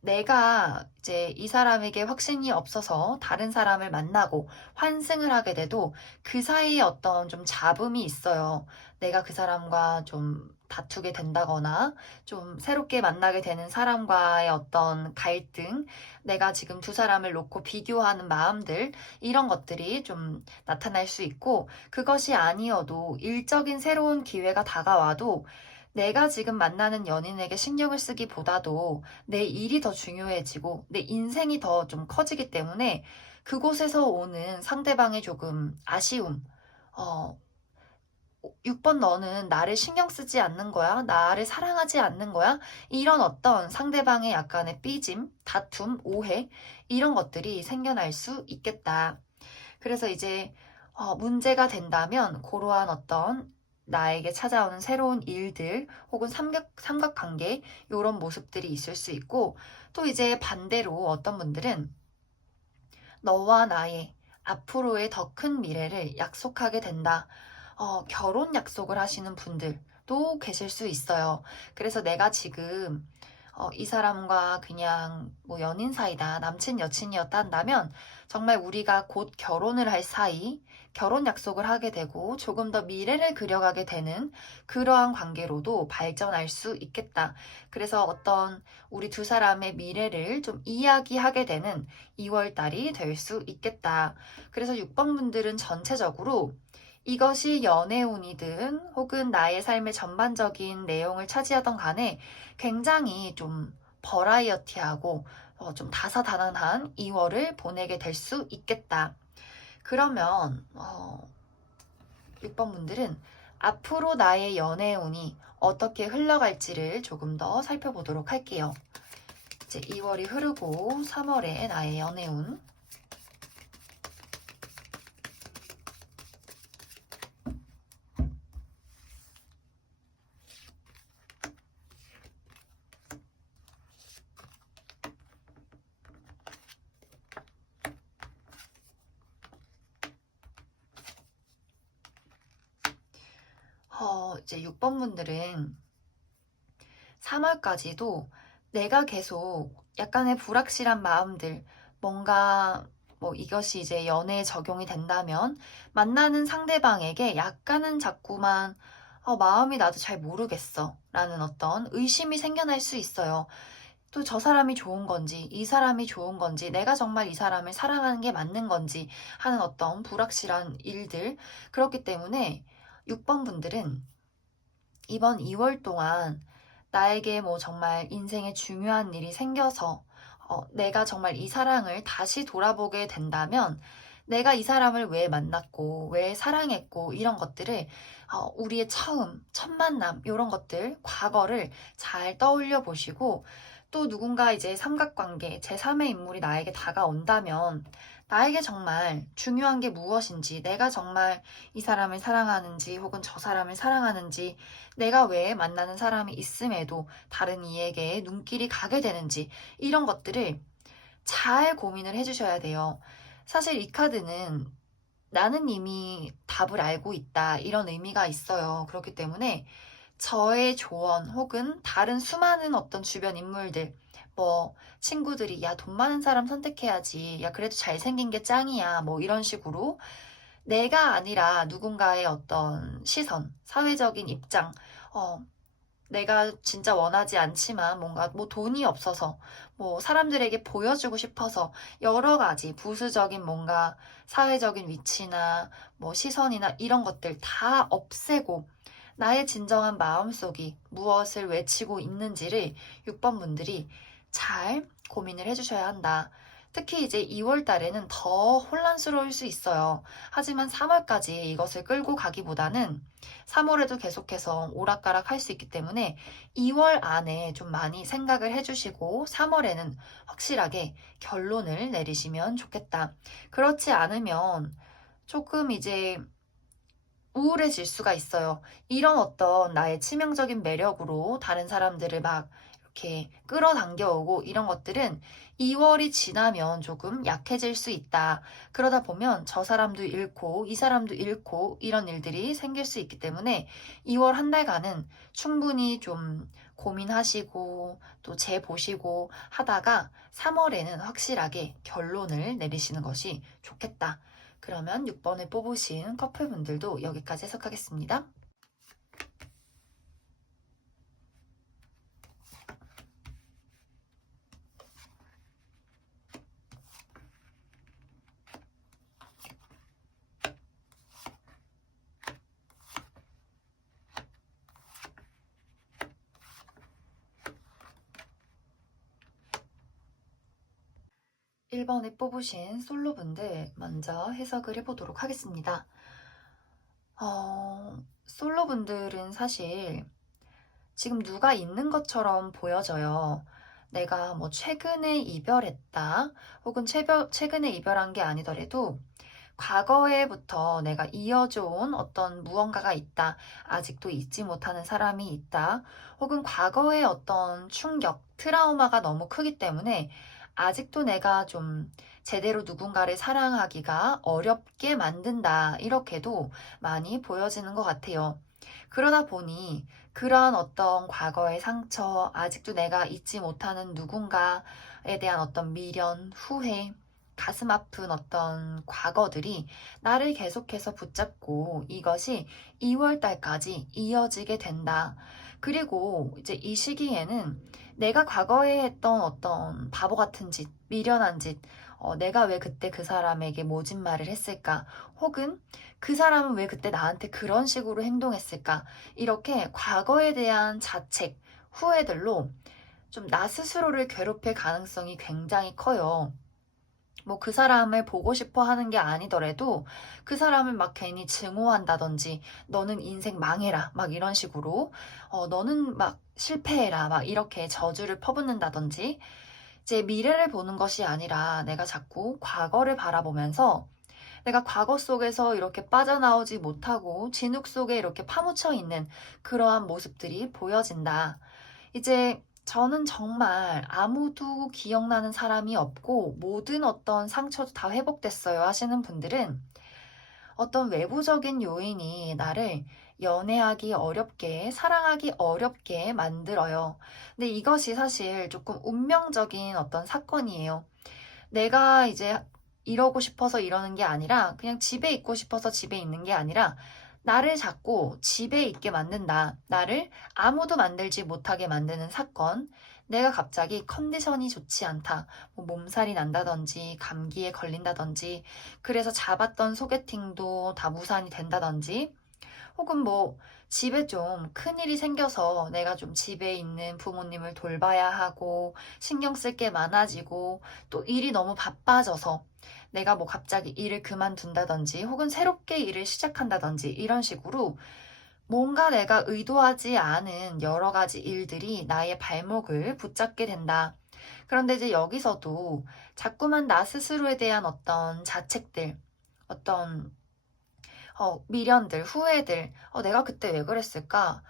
내가 이제 이 사람에게 확신이 없어서 다른 사람을 만나고 환승을 하게 돼도 그 사이에 어떤 좀 잡음이 있어요. 내가 그 사람과 좀 다투게 된다거나 좀 새롭게 만나게 되는 사람과의 어떤 갈등, 내가 지금 두 사람을 놓고 비교하는 마음들, 이런 것들이 좀 나타날 수 있고 그것이 아니어도 일적인 새로운 기회가 다가와도 내가 지금 만나는 연인에게 신경을 쓰기보다도 내 일이 더 중요해지고 내 인생이 더 좀 커지기 때문에 그곳에서 오는 상대방의 조금 아쉬움, 어, 6번 너는 나를 신경 쓰지 않는 거야? 나를 사랑하지 않는 거야? 이런 어떤 상대방의 약간의 삐짐, 다툼, 오해, 이런 것들이 생겨날 수 있겠다. 그래서 이제 문제가 된다면 그러한 어떤 나에게 찾아오는 새로운 일들 혹은 삼각관계 이런 모습들이 있을 수 있고 또 이제 반대로 어떤 분들은 너와 나의 앞으로의 더 큰 미래를 약속하게 된다. 결혼 약속을 하시는 분들도 계실 수 있어요. 그래서 내가 지금 이 사람과 그냥 뭐 연인 사이다, 남친 여친이었다 한다면 정말 우리가 곧 결혼을 할 사이, 결혼 약속을 하게 되고 조금 더 미래를 그려가게 되는 그러한 관계로도 발전할 수 있겠다. 그래서 어떤 우리 두 사람의 미래를 좀 이야기하게 되는 2월 달이 될 수 있겠다. 그래서 6번 분들은 전체적으로 이것이 연애운이든 혹은 나의 삶의 전반적인 내용을 차지하던 간에 굉장히 좀 버라이어티하고 좀 다사다난한 2월을 보내게 될 수 있겠다. 그러면 6번 분들은 앞으로 나의 연애 운이 어떻게 흘러갈지를 조금 더 살펴보도록 할게요. 이제 2월이 흐르고 3월에 나의 연애 운. 이제 6번 분들은 3월까지도 내가 계속 약간의 불확실한 마음들, 뭔가 이것이 이제 연애에 적용이 된다면 만나는 상대방에게 약간은 자꾸만 마음이 나도 잘 모르겠어 라는 어떤 의심이 생겨날 수 있어요. 또 저 사람이 좋은 건지, 이 사람이 좋은 건지, 내가 정말 이 사람을 사랑하는 게 맞는 건지 하는 어떤 불확실한 일들. 그렇기 때문에 6번 분들은 이번 2월 동안 나에게 정말 인생에 중요한 일이 생겨서 내가 정말 이 사랑을 다시 돌아보게 된다면 내가 이 사람을 왜 만났고 왜 사랑했고 이런 것들을 우리의 처음, 첫 만남 이런 것들, 과거를 잘 떠올려 보시고 또 누군가 이제 삼각관계, 제3의 인물이 나에게 다가온다면 나에게 정말 중요한 게 무엇인지, 내가 정말 이 사람을 사랑하는지 혹은 저 사람을 사랑하는지, 내가 왜 만나는 사람이 있음에도 다른 이에게 눈길이 가게 되는지 이런 것들을 잘 고민을 해주셔야 돼요. 사실 이 카드는 나는 이미 답을 알고 있다 이런 의미가 있어요. 그렇기 때문에 저의 조언 혹은 다른 수많은 어떤 주변 인물들 친구들이 야 돈 많은 사람 선택해야지 야 그래도 잘생긴 게 짱이야 이런 식으로 내가 아니라 누군가의 어떤 시선 사회적인 입장 내가 진짜 원하지 않지만 뭔가 돈이 없어서 사람들에게 보여주고 싶어서 여러 가지 부수적인 뭔가 사회적인 위치나 시선이나 이런 것들 다 없애고 나의 진정한 마음속이 무엇을 외치고 있는지를 6번 분들이 잘 고민을 해주셔야 한다. 특히 이제 2월 달에는 더 혼란스러울 수 있어요. 하지만 3월까지 이것을 끌고 가기보다는 3월에도 계속해서 오락가락 할 수 있기 때문에 2월 안에 좀 많이 생각을 해주시고 3월에는 확실하게 결론을 내리시면 좋겠다. 그렇지 않으면 조금 이제 우울해질 수가 있어요. 이런 어떤 나의 치명적인 매력으로 다른 사람들을 막 이렇게 끌어당겨 오고 이런 것들은 2월이 지나면 조금 약해질 수 있다. 그러다 보면 저 사람도 잃고 이 사람도 잃고 이런 일들이 생길 수 있기 때문에 2월 한 달간은 충분히 좀 고민하시고 또 재보시고 하다가 3월에는 확실하게 결론을 내리시는 것이 좋겠다. 그러면 6번을 뽑으신 커플분들도 여기까지 해석하겠습니다. 1번에 뽑으신 솔로분들 먼저 해석을 해보도록 하겠습니다. 솔로분들은 사실 지금 누가 있는 것처럼 보여져요. 내가 최근에 이별했다 혹은 최근에 이별한 게 아니더라도 과거에부터 내가 이어져 온 어떤 무언가가 있다. 아직도 잊지 못하는 사람이 있다. 혹은 과거의 어떤 충격, 트라우마가 너무 크기 때문에 아직도 내가 좀 제대로 누군가를 사랑하기가 어렵게 만든다. 이렇게도 많이 보여지는 것 같아요. 그러다 보니 그런 어떤 과거의 상처, 아직도 내가 잊지 못하는 누군가에 대한 어떤 미련, 후회, 가슴 아픈 어떤 과거들이 나를 계속해서 붙잡고 이것이 2월 달까지 이어지게 된다. 그리고 이제 이 시기에는 내가 과거에 했던 어떤 바보 같은 짓, 미련한 짓, 내가 왜 그때 그 사람에게 모진 말을 했을까? 혹은 그 사람은 왜 그때 나한테 그런 식으로 행동했을까? 이렇게 과거에 대한 자책, 후회들로 좀 나 스스로를 괴롭힐 가능성이 굉장히 커요. 뭐 그 사람을 보고 싶어 하는 게 아니더라도 그 사람을 막 괜히 증오한다든지 너는 인생 망해라 막 이런 식으로 너는 막 실패해라 막 이렇게 저주를 퍼붓는다든지 이제 미래를 보는 것이 아니라 내가 자꾸 과거를 바라보면서 내가 과거 속에서 이렇게 빠져나오지 못하고 진흙 속에 이렇게 파묻혀 있는 그러한 모습들이 보여진다. 이제 저는 정말 아무도 기억나는 사람이 없고 모든 어떤 상처도 다 회복됐어요 하시는 분들은 어떤 외부적인 요인이 나를 연애하기 어렵게, 사랑하기 어렵게 만들어요. 근데 이것이 사실 조금 운명적인 어떤 사건이에요. 내가 이제 이러고 싶어서 이러는 게 아니라 그냥 집에 있고 싶어서 집에 있는 게 아니라 나를 자꾸 집에 있게 만든다. 나를 아무도 만들지 못하게 만드는 사건. 내가 갑자기 컨디션이 좋지 않다. 뭐 몸살이 난다든지 감기에 걸린다든지 그래서 잡았던 소개팅도 다 무산이 된다든지 혹은 뭐 집에 좀 큰일이 생겨서 내가 좀 집에 있는 부모님을 돌봐야 하고 신경 쓸 게 많아지고 또 일이 너무 바빠져서 내가 뭐 갑자기 일을 그만둔다든지 혹은 새롭게 일을 시작한다든지 이런 식으로 뭔가 내가 의도하지 않은 여러 가지 일들이 나의 발목을 붙잡게 된다. 그런데 이제 여기서도 자꾸만 나 스스로에 대한 어떤 자책들, 어떤 미련들, 후회들, 내가 그때 왜 그랬을까?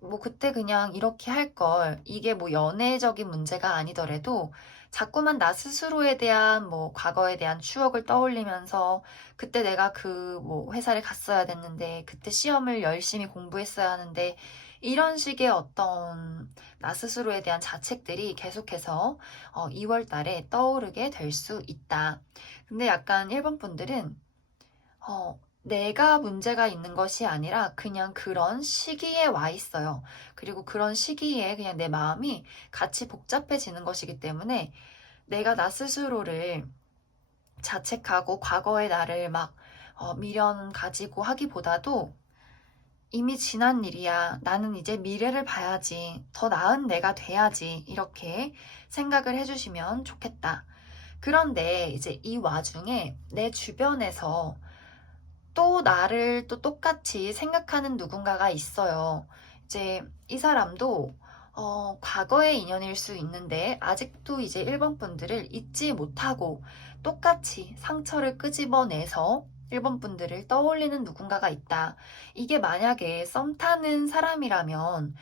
뭐 그때 그냥 이렇게 할 걸. 이게 뭐 연애적인 문제가 아니더라도 자꾸만 나 스스로에 대한 뭐 과거에 대한 추억을 떠올리면서 그때 내가 그 뭐 회사를 갔어야 됐는데 그때 시험을 열심히 공부했어야 하는데 이런 식의 어떤 나 스스로에 대한 자책들이 계속해서 2월 달에 떠오르게 될 수 있다. 근데 약간 일본 분들은 내가 문제가 있는 것이 아니라 그냥 그런 시기에 와 있어요. 그리고 그런 시기에 그냥 내 마음이 같이 복잡해지는 것이기 때문에 내가 나 스스로를 자책하고 과거의 나를 막 미련 가지고 하기보다도 이미 지난 일이야. 나는 이제 미래를 봐야지. 더 나은 내가 돼야지. 이렇게 생각을 해주시면 좋겠다. 그런데 이제 이 와중에 내 주변에서 또 나를 또 똑같이 생각하는 누군가가 있어요. 이제 이 사람도 과거의 인연일 수 있는데 아직도 이제 1번 분들을 잊지 못하고 똑같이 상처를 끄집어내서 1번 분들을 떠올리는 누군가가 있다. 이게 만약에 썸 타는 사람이라면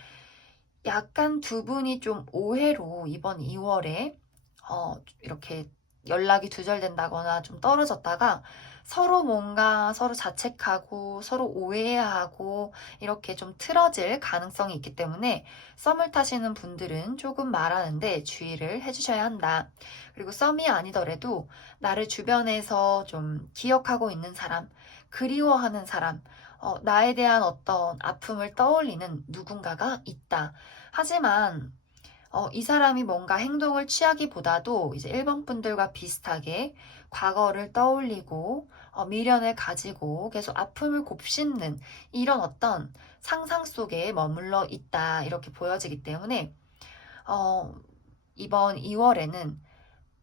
약간 두 분이 좀 오해로 이번 2월에 이렇게 연락이 두절된다거나 좀 떨어졌다가 서로 뭔가 서로 자책하고 서로 오해하고 이렇게 좀 틀어질 가능성이 있기 때문에 썸을 타시는 분들은 조금 말하는데 주의를 해주셔야 한다. 그리고 썸이 아니더라도 나를 주변에서 좀 기억하고 있는 사람, 그리워하는 사람, 나에 대한 어떤 아픔을 떠올리는 누군가가 있다. 하지만 이 사람이 뭔가 행동을 취하기보다도 이제 1번 분들과 비슷하게 과거를 떠올리고 미련을 가지고 계속 아픔을 곱씹는 이런 어떤 상상 속에 머물러 있다 이렇게 보여지기 때문에 어, 이번 2월에는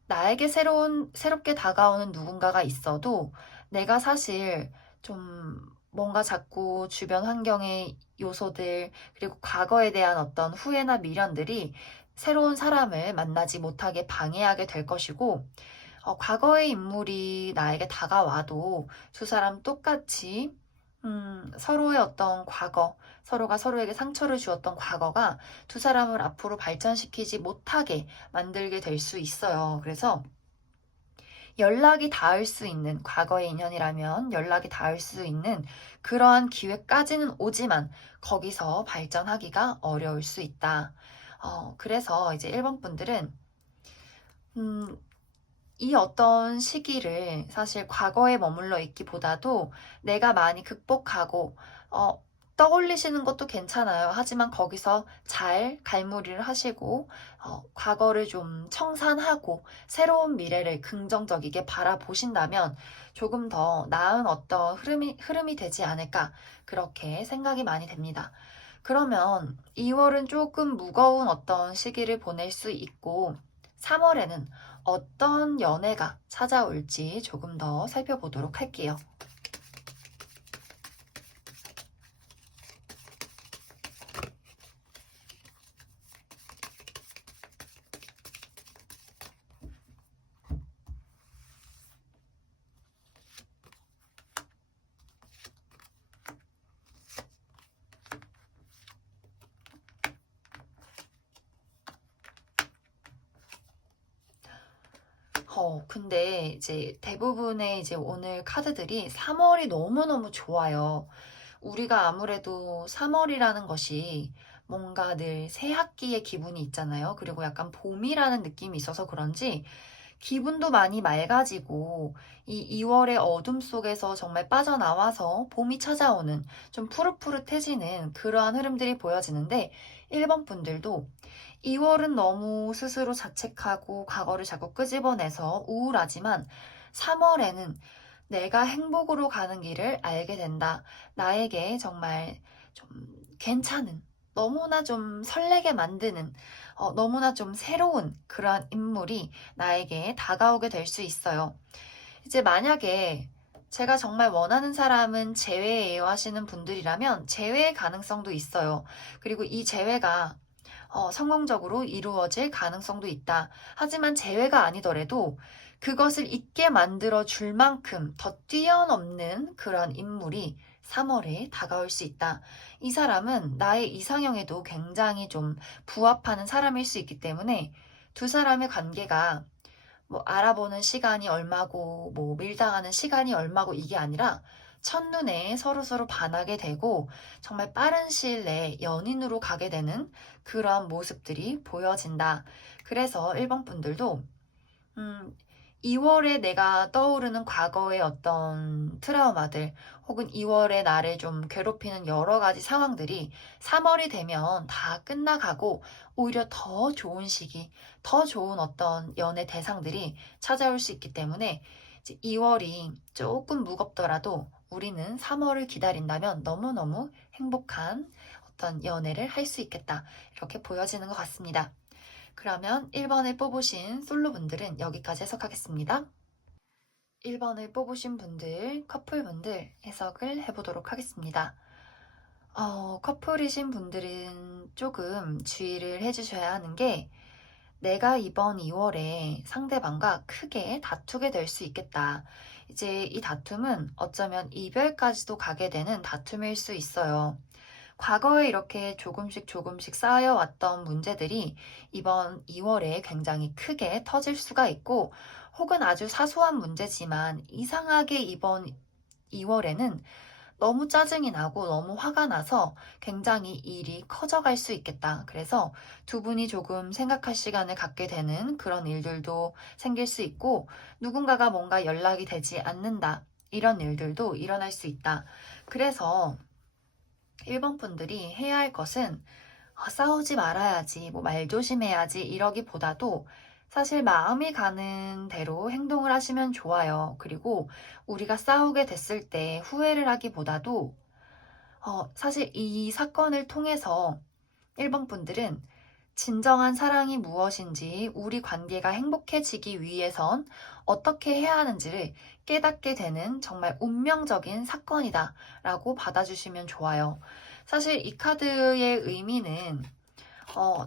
나에게 새롭게 다가오는 누군가가 있어도 내가 사실 좀 뭔가 자꾸 주변 환경의 요소들, 그리고 과거에 대한 어떤 후회나 미련들이 새로운 사람을 만나지 못하게 방해하게 될 것이고, 과거의 인물이 나에게 다가와도 두 사람 똑같이 서로의 어떤 과거, 서로가 서로에게 상처를 주었던 과거가 두 사람을 앞으로 발전시키지 못하게 만들게 될 수 있어요. 그래서 연락이 닿을 수 있는 과거의 인연이라면 연락이 닿을 수 있는 그러한 기회까지는 오지만 거기서 발전하기가 어려울 수 있다. 그래서 이제 1번 분들은 음, 이 어떤 시기를 사실 과거에 머물러 있기보다도 내가 많이 극복하고 떠올리시는 것도 괜찮아요. 하지만 거기서 잘 갈무리를 하시고 과거를 좀 청산하고 새로운 미래를 긍정적이게 바라보신다면 조금 더 나은 어떤 흐름이 되지 않을까 그렇게 생각이 많이 됩니다. 그러면 2월은 조금 무거운 어떤 시기를 보낼 수 있고 3월에는 어떤 연애가 찾아올지 조금 더 살펴보도록 할게요. 근데 이제 대부분의 이제 오늘 카드들이 3월이 너무너무 좋아요. 우리가 아무래도 3월이라는 것이 뭔가 늘 새 학기의 기분이 있잖아요. 그리고 약간 봄이라는 느낌이 있어서 그런지 기분도 많이 맑아지고 이 2월의 어둠 속에서 정말 빠져나와서 봄이 찾아오는 좀 푸릇푸릇해지는 그러한 흐름들이 보여지는데 1번 분들도 2월은 너무 스스로 자책하고 과거를 자꾸 끄집어내서 우울하지만 3월에는 내가 행복으로 가는 길을 알게 된다. 나에게 정말 좀 괜찮은, 너무나 좀 설레게 만드는, 너무나 좀 새로운 그러한 인물이 나에게 다가오게 될 수 있어요. 이제 만약에 제가 정말 원하는 사람은 재회예요 하시는 분들이라면 재회의 가능성도 있어요. 그리고 이 재회가 성공적으로 이루어질 가능성도 있다. 하지만 재회가 아니더라도 그것을 있게 만들어 줄 만큼 더 뛰어넘는 그런 인물이 3월에 다가올 수 있다. 이 사람은 나의 이상형에도 굉장히 좀 부합하는 사람일 수 있기 때문에 두 사람의 관계가 뭐 알아보는 시간이 얼마고 뭐 밀당하는 시간이 얼마고 이게 아니라 첫눈에 서로서로 반하게 되고 정말 빠른 시일 내에 연인으로 가게 되는 그런 모습들이 보여진다. 그래서 1번 분들도 2월에 내가 떠오르는 과거의 어떤 트라우마들 혹은 2월에 나를 좀 괴롭히는 여러 가지 상황들이 3월이 되면 다 끝나가고 오히려 더 좋은 시기, 더 좋은 어떤 연애 대상들이 찾아올 수 있기 때문에 이제 2월이 조금 무겁더라도 우리는 3월을 기다린다면 너무너무 행복한 어떤 연애를 할 수 있겠다. 이렇게 보여지는 것 같습니다. 그러면 1번을 뽑으신 솔로분들은 여기까지 해석하겠습니다. 1번을 뽑으신 분들, 커플분들 해석을 해보도록 하겠습니다. 커플이신 분들은 조금 주의를 해주셔야 하는 게 내가 이번 2월에 상대방과 크게 다투게 될 수 있겠다. 이제 이 다툼은 어쩌면 이별까지도 가게 되는 다툼일 수 있어요. 과거에 이렇게 조금씩 쌓여왔던 문제들이 이번 2월에 굉장히 크게 터질 수가 있고, 혹은 아주 사소한 문제지만 이상하게 이번 2월에는 너무 짜증이 나고 너무 화가 나서 굉장히 일이 커져갈 수 있겠다. 그래서 두 분이 조금 생각할 시간을 갖게 되는 그런 일들도 생길 수 있고, 누군가가 뭔가 연락이 되지 않는다. 이런 일들도 일어날 수 있다. 그래서 1번 분들이 해야 할 것은 싸우지 말아야지, 뭐 말 조심해야지 이러기보다도 사실 마음이 가는 대로 행동을 하시면 좋아요. 그리고 우리가 싸우게 됐을 때 후회를 하기보다도 사실 이 사건을 통해서 1번 분들은 진정한 사랑이 무엇인지, 우리 관계가 행복해지기 위해선 어떻게 해야 하는지를 깨닫게 되는 정말 운명적인 사건이다 라고 받아주시면 좋아요. 사실 이 카드의 의미는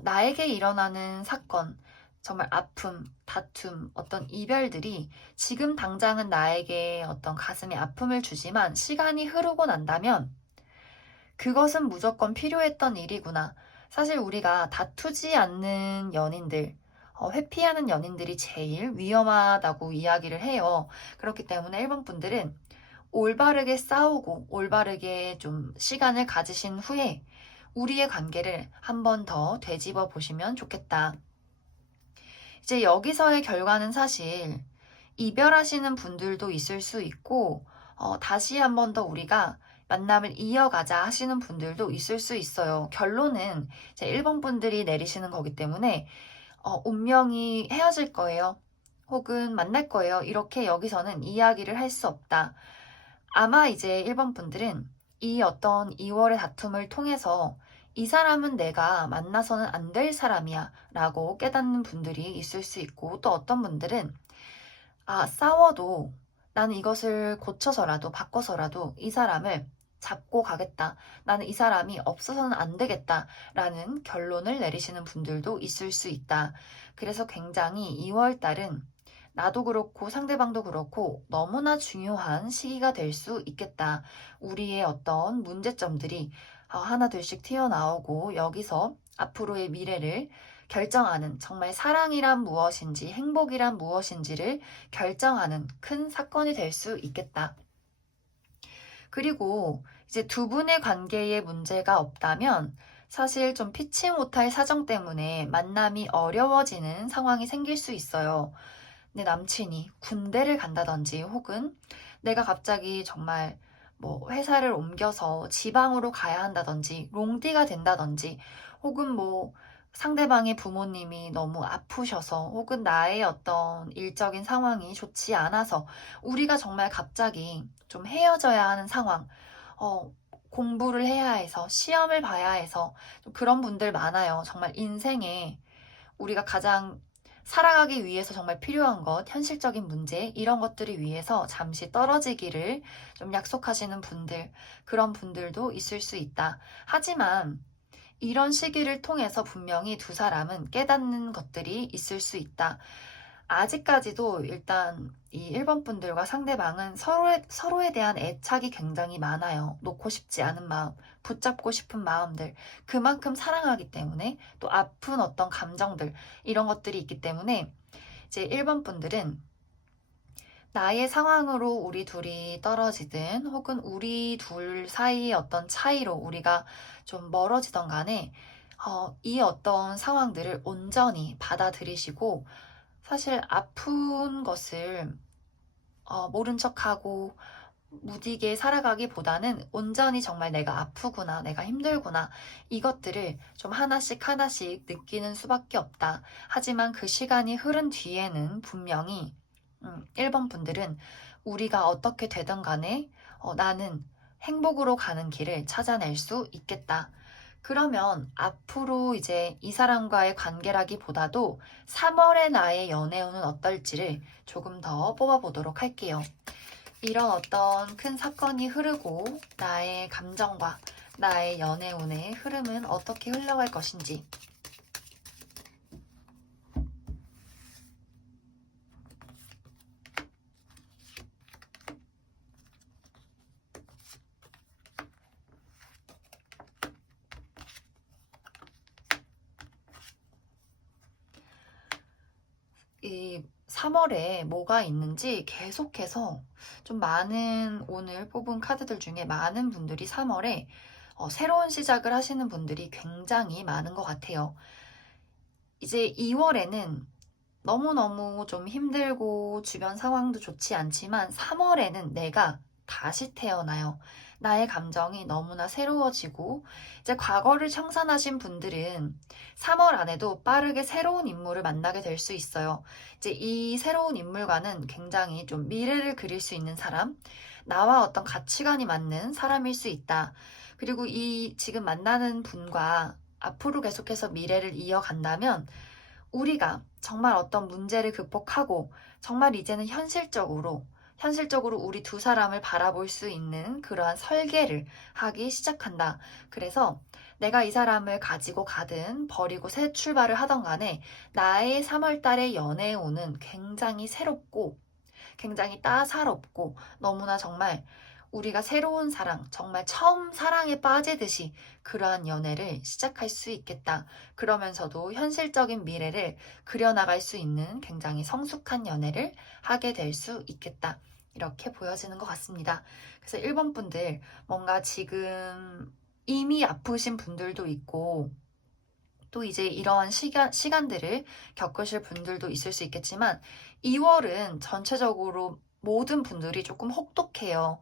나에게 일어나는 사건, 정말 아픔, 다툼, 어떤 이별들이 지금 당장은 나에게 어떤 가슴에 아픔을 주지만 시간이 흐르고 난다면 그것은 무조건 필요했던 일이구나. 사실 우리가 다투지 않는 연인들, 회피하는 연인들이 제일 위험하다고 이야기를 해요. 그렇기 때문에 1번 분들은 올바르게 싸우고 올바르게 좀 시간을 가지신 후에 우리의 관계를 한 번 더 되짚어 보시면 좋겠다. 이제 여기서의 결과는 사실 이별하시는 분들도 있을 수 있고, 다시 한 번 더 우리가 만남을 이어가자 하시는 분들도 있을 수 있어요. 결론은 이제 1번 분들이 내리시는 거기 때문에, 운명이 헤어질 거예요. 혹은 만날 거예요. 이렇게 여기서는 이야기를 할 수 없다. 아마 이제 1번 분들은 이 어떤 2월의 다툼을 통해서 이 사람은 내가 만나서는 안 될 사람이야 라고 깨닫는 분들이 있을 수 있고, 또 어떤 분들은 싸워도 나는 이것을 고쳐서라도 바꿔서라도 이 사람을 잡고 가겠다. 나는 이 사람이 없어서는 안 되겠다. 라는 결론을 내리시는 분들도 있을 수 있다. 그래서 굉장히 2월 달은 나도 그렇고 상대방도 그렇고 너무나 중요한 시기가 될 수 있겠다. 우리의 어떤 문제점들이 하나 둘씩 튀어나오고 여기서 앞으로의 미래를 결정하는, 정말 사랑이란 무엇인지 행복이란 무엇인지를 결정하는 큰 사건이 될 수 있겠다. 그리고 이제 두 분의 관계에 문제가 없다면 사실 좀 피치 못할 사정 때문에 만남이 어려워지는 상황이 생길 수 있어요. 내 남친이 군대를 간다든지, 혹은 내가 갑자기 정말 뭐 회사를 옮겨서 지방으로 가야 한다든지, 롱디가 된다든지, 혹은 뭐 상대방의 부모님이 너무 아프셔서, 혹은 나의 어떤 일적인 상황이 좋지 않아서 우리가 정말 갑자기 좀 헤어져야 하는 상황, 공부를 해야 해서, 시험을 봐야 해서, 좀 그런 분들 많아요. 정말 인생에 우리가 가장 살아가기 위해서 정말 필요한 것, 현실적인 문제, 이런 것들을 위해서 잠시 떨어지기를 좀 약속하시는 분들, 그런 분들도 있을 수 있다. 하지만 이런 시기를 통해서 분명히 두 사람은 깨닫는 것들이 있을 수 있다. 아직까지도 일단 이 1번 분들과 상대방은 서로에 대한 애착이 굉장히 많아요. 놓고 싶지 않은 마음, 붙잡고 싶은 마음들, 그만큼 사랑하기 때문에, 또 아픈 어떤 감정들, 이런 것들이 있기 때문에 이제 1번 분들은 나의 상황으로 우리 둘이 떨어지든, 혹은 우리 둘 사이의 어떤 차이로 우리가 좀 멀어지던 간에 이 어떤 상황들을 온전히 받아들이시고, 사실 아픈 것을 모른 척하고 무디게 살아가기보다는 온전히 정말 내가 아프구나, 내가 힘들구나, 이것들을 좀 하나씩 하나씩 느끼는 수밖에 없다. 하지만 그 시간이 흐른 뒤에는 분명히 1번 분들은 우리가 어떻게 되든 간에 나는 행복으로 가는 길을 찾아낼 수 있겠다. 그러면 앞으로 이제 이 사람과의 관계라기보다도 3월의 나의 연애운은 어떨지를 조금 더 뽑아보도록 할게요. 이런 어떤 큰 사건이 흐르고 나의 감정과 나의 연애운의 흐름은 어떻게 흘러갈 것인지. 이 3월에 뭐가 있는지 계속해서 좀 많은, 오늘 뽑은 카드들 중에 많은 분들이 3월에 새로운 시작을 하시는 분들이 굉장히 많은 것 같아요. 이제 2월에는 너무너무 좀 힘들고 주변 상황도 좋지 않지만 3월에는 내가 다시 태어나요. 나의 감정이 너무나 새로워지고, 이제 과거를 청산하신 분들은 3월 안에도 빠르게 새로운 인물을 만나게 될 수 있어요. 이제 이 새로운 인물과는 굉장히 좀 미래를 그릴 수 있는 사람, 나와 어떤 가치관이 맞는 사람일 수 있다. 그리고 이 지금 만나는 분과 앞으로 계속해서 미래를 이어간다면 우리가 정말 어떤 문제를 극복하고 정말 이제는 현실적으로 우리 두 사람을 바라볼 수 있는 그러한 설계를 하기 시작한다. 그래서 내가 이 사람을 가지고 가든 버리고 새 출발을 하던 간에 나의 3월 달의 연애운은 굉장히 새롭고 굉장히 따사롭고 너무나 정말 우리가 새로운 사랑, 정말 처음 사랑에 빠지듯이 그러한 연애를 시작할 수 있겠다. 그러면서도 현실적인 미래를 그려나갈 수 있는 굉장히 성숙한 연애를 하게 될 수 있겠다. 이렇게 보여지는 것 같습니다. 그래서 1번 분들, 뭔가 지금 이미 아프신 분들도 있고, 또 이제 이러한 시간들을 겪으실 분들도 있을 수 있겠지만, 2월은 전체적으로 모든 분들이 조금 혹독해요.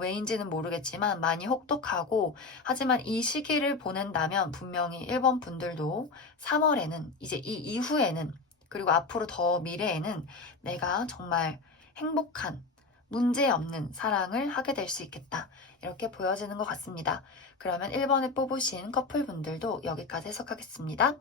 왜인지는 모르겠지만 많이 혹독하고, 하지만 이 시기를 보낸다면 분명히 1번 분들도 3월에는, 이제 이 이후에는, 그리고 앞으로 더 미래에는 내가 정말 행복한, 문제 없는 사랑을 하게 될 수 있겠다. 이렇게 보여지는 것 같습니다. 그러면 1번에 뽑으신 커플분들도 여기까지 해석하겠습니다.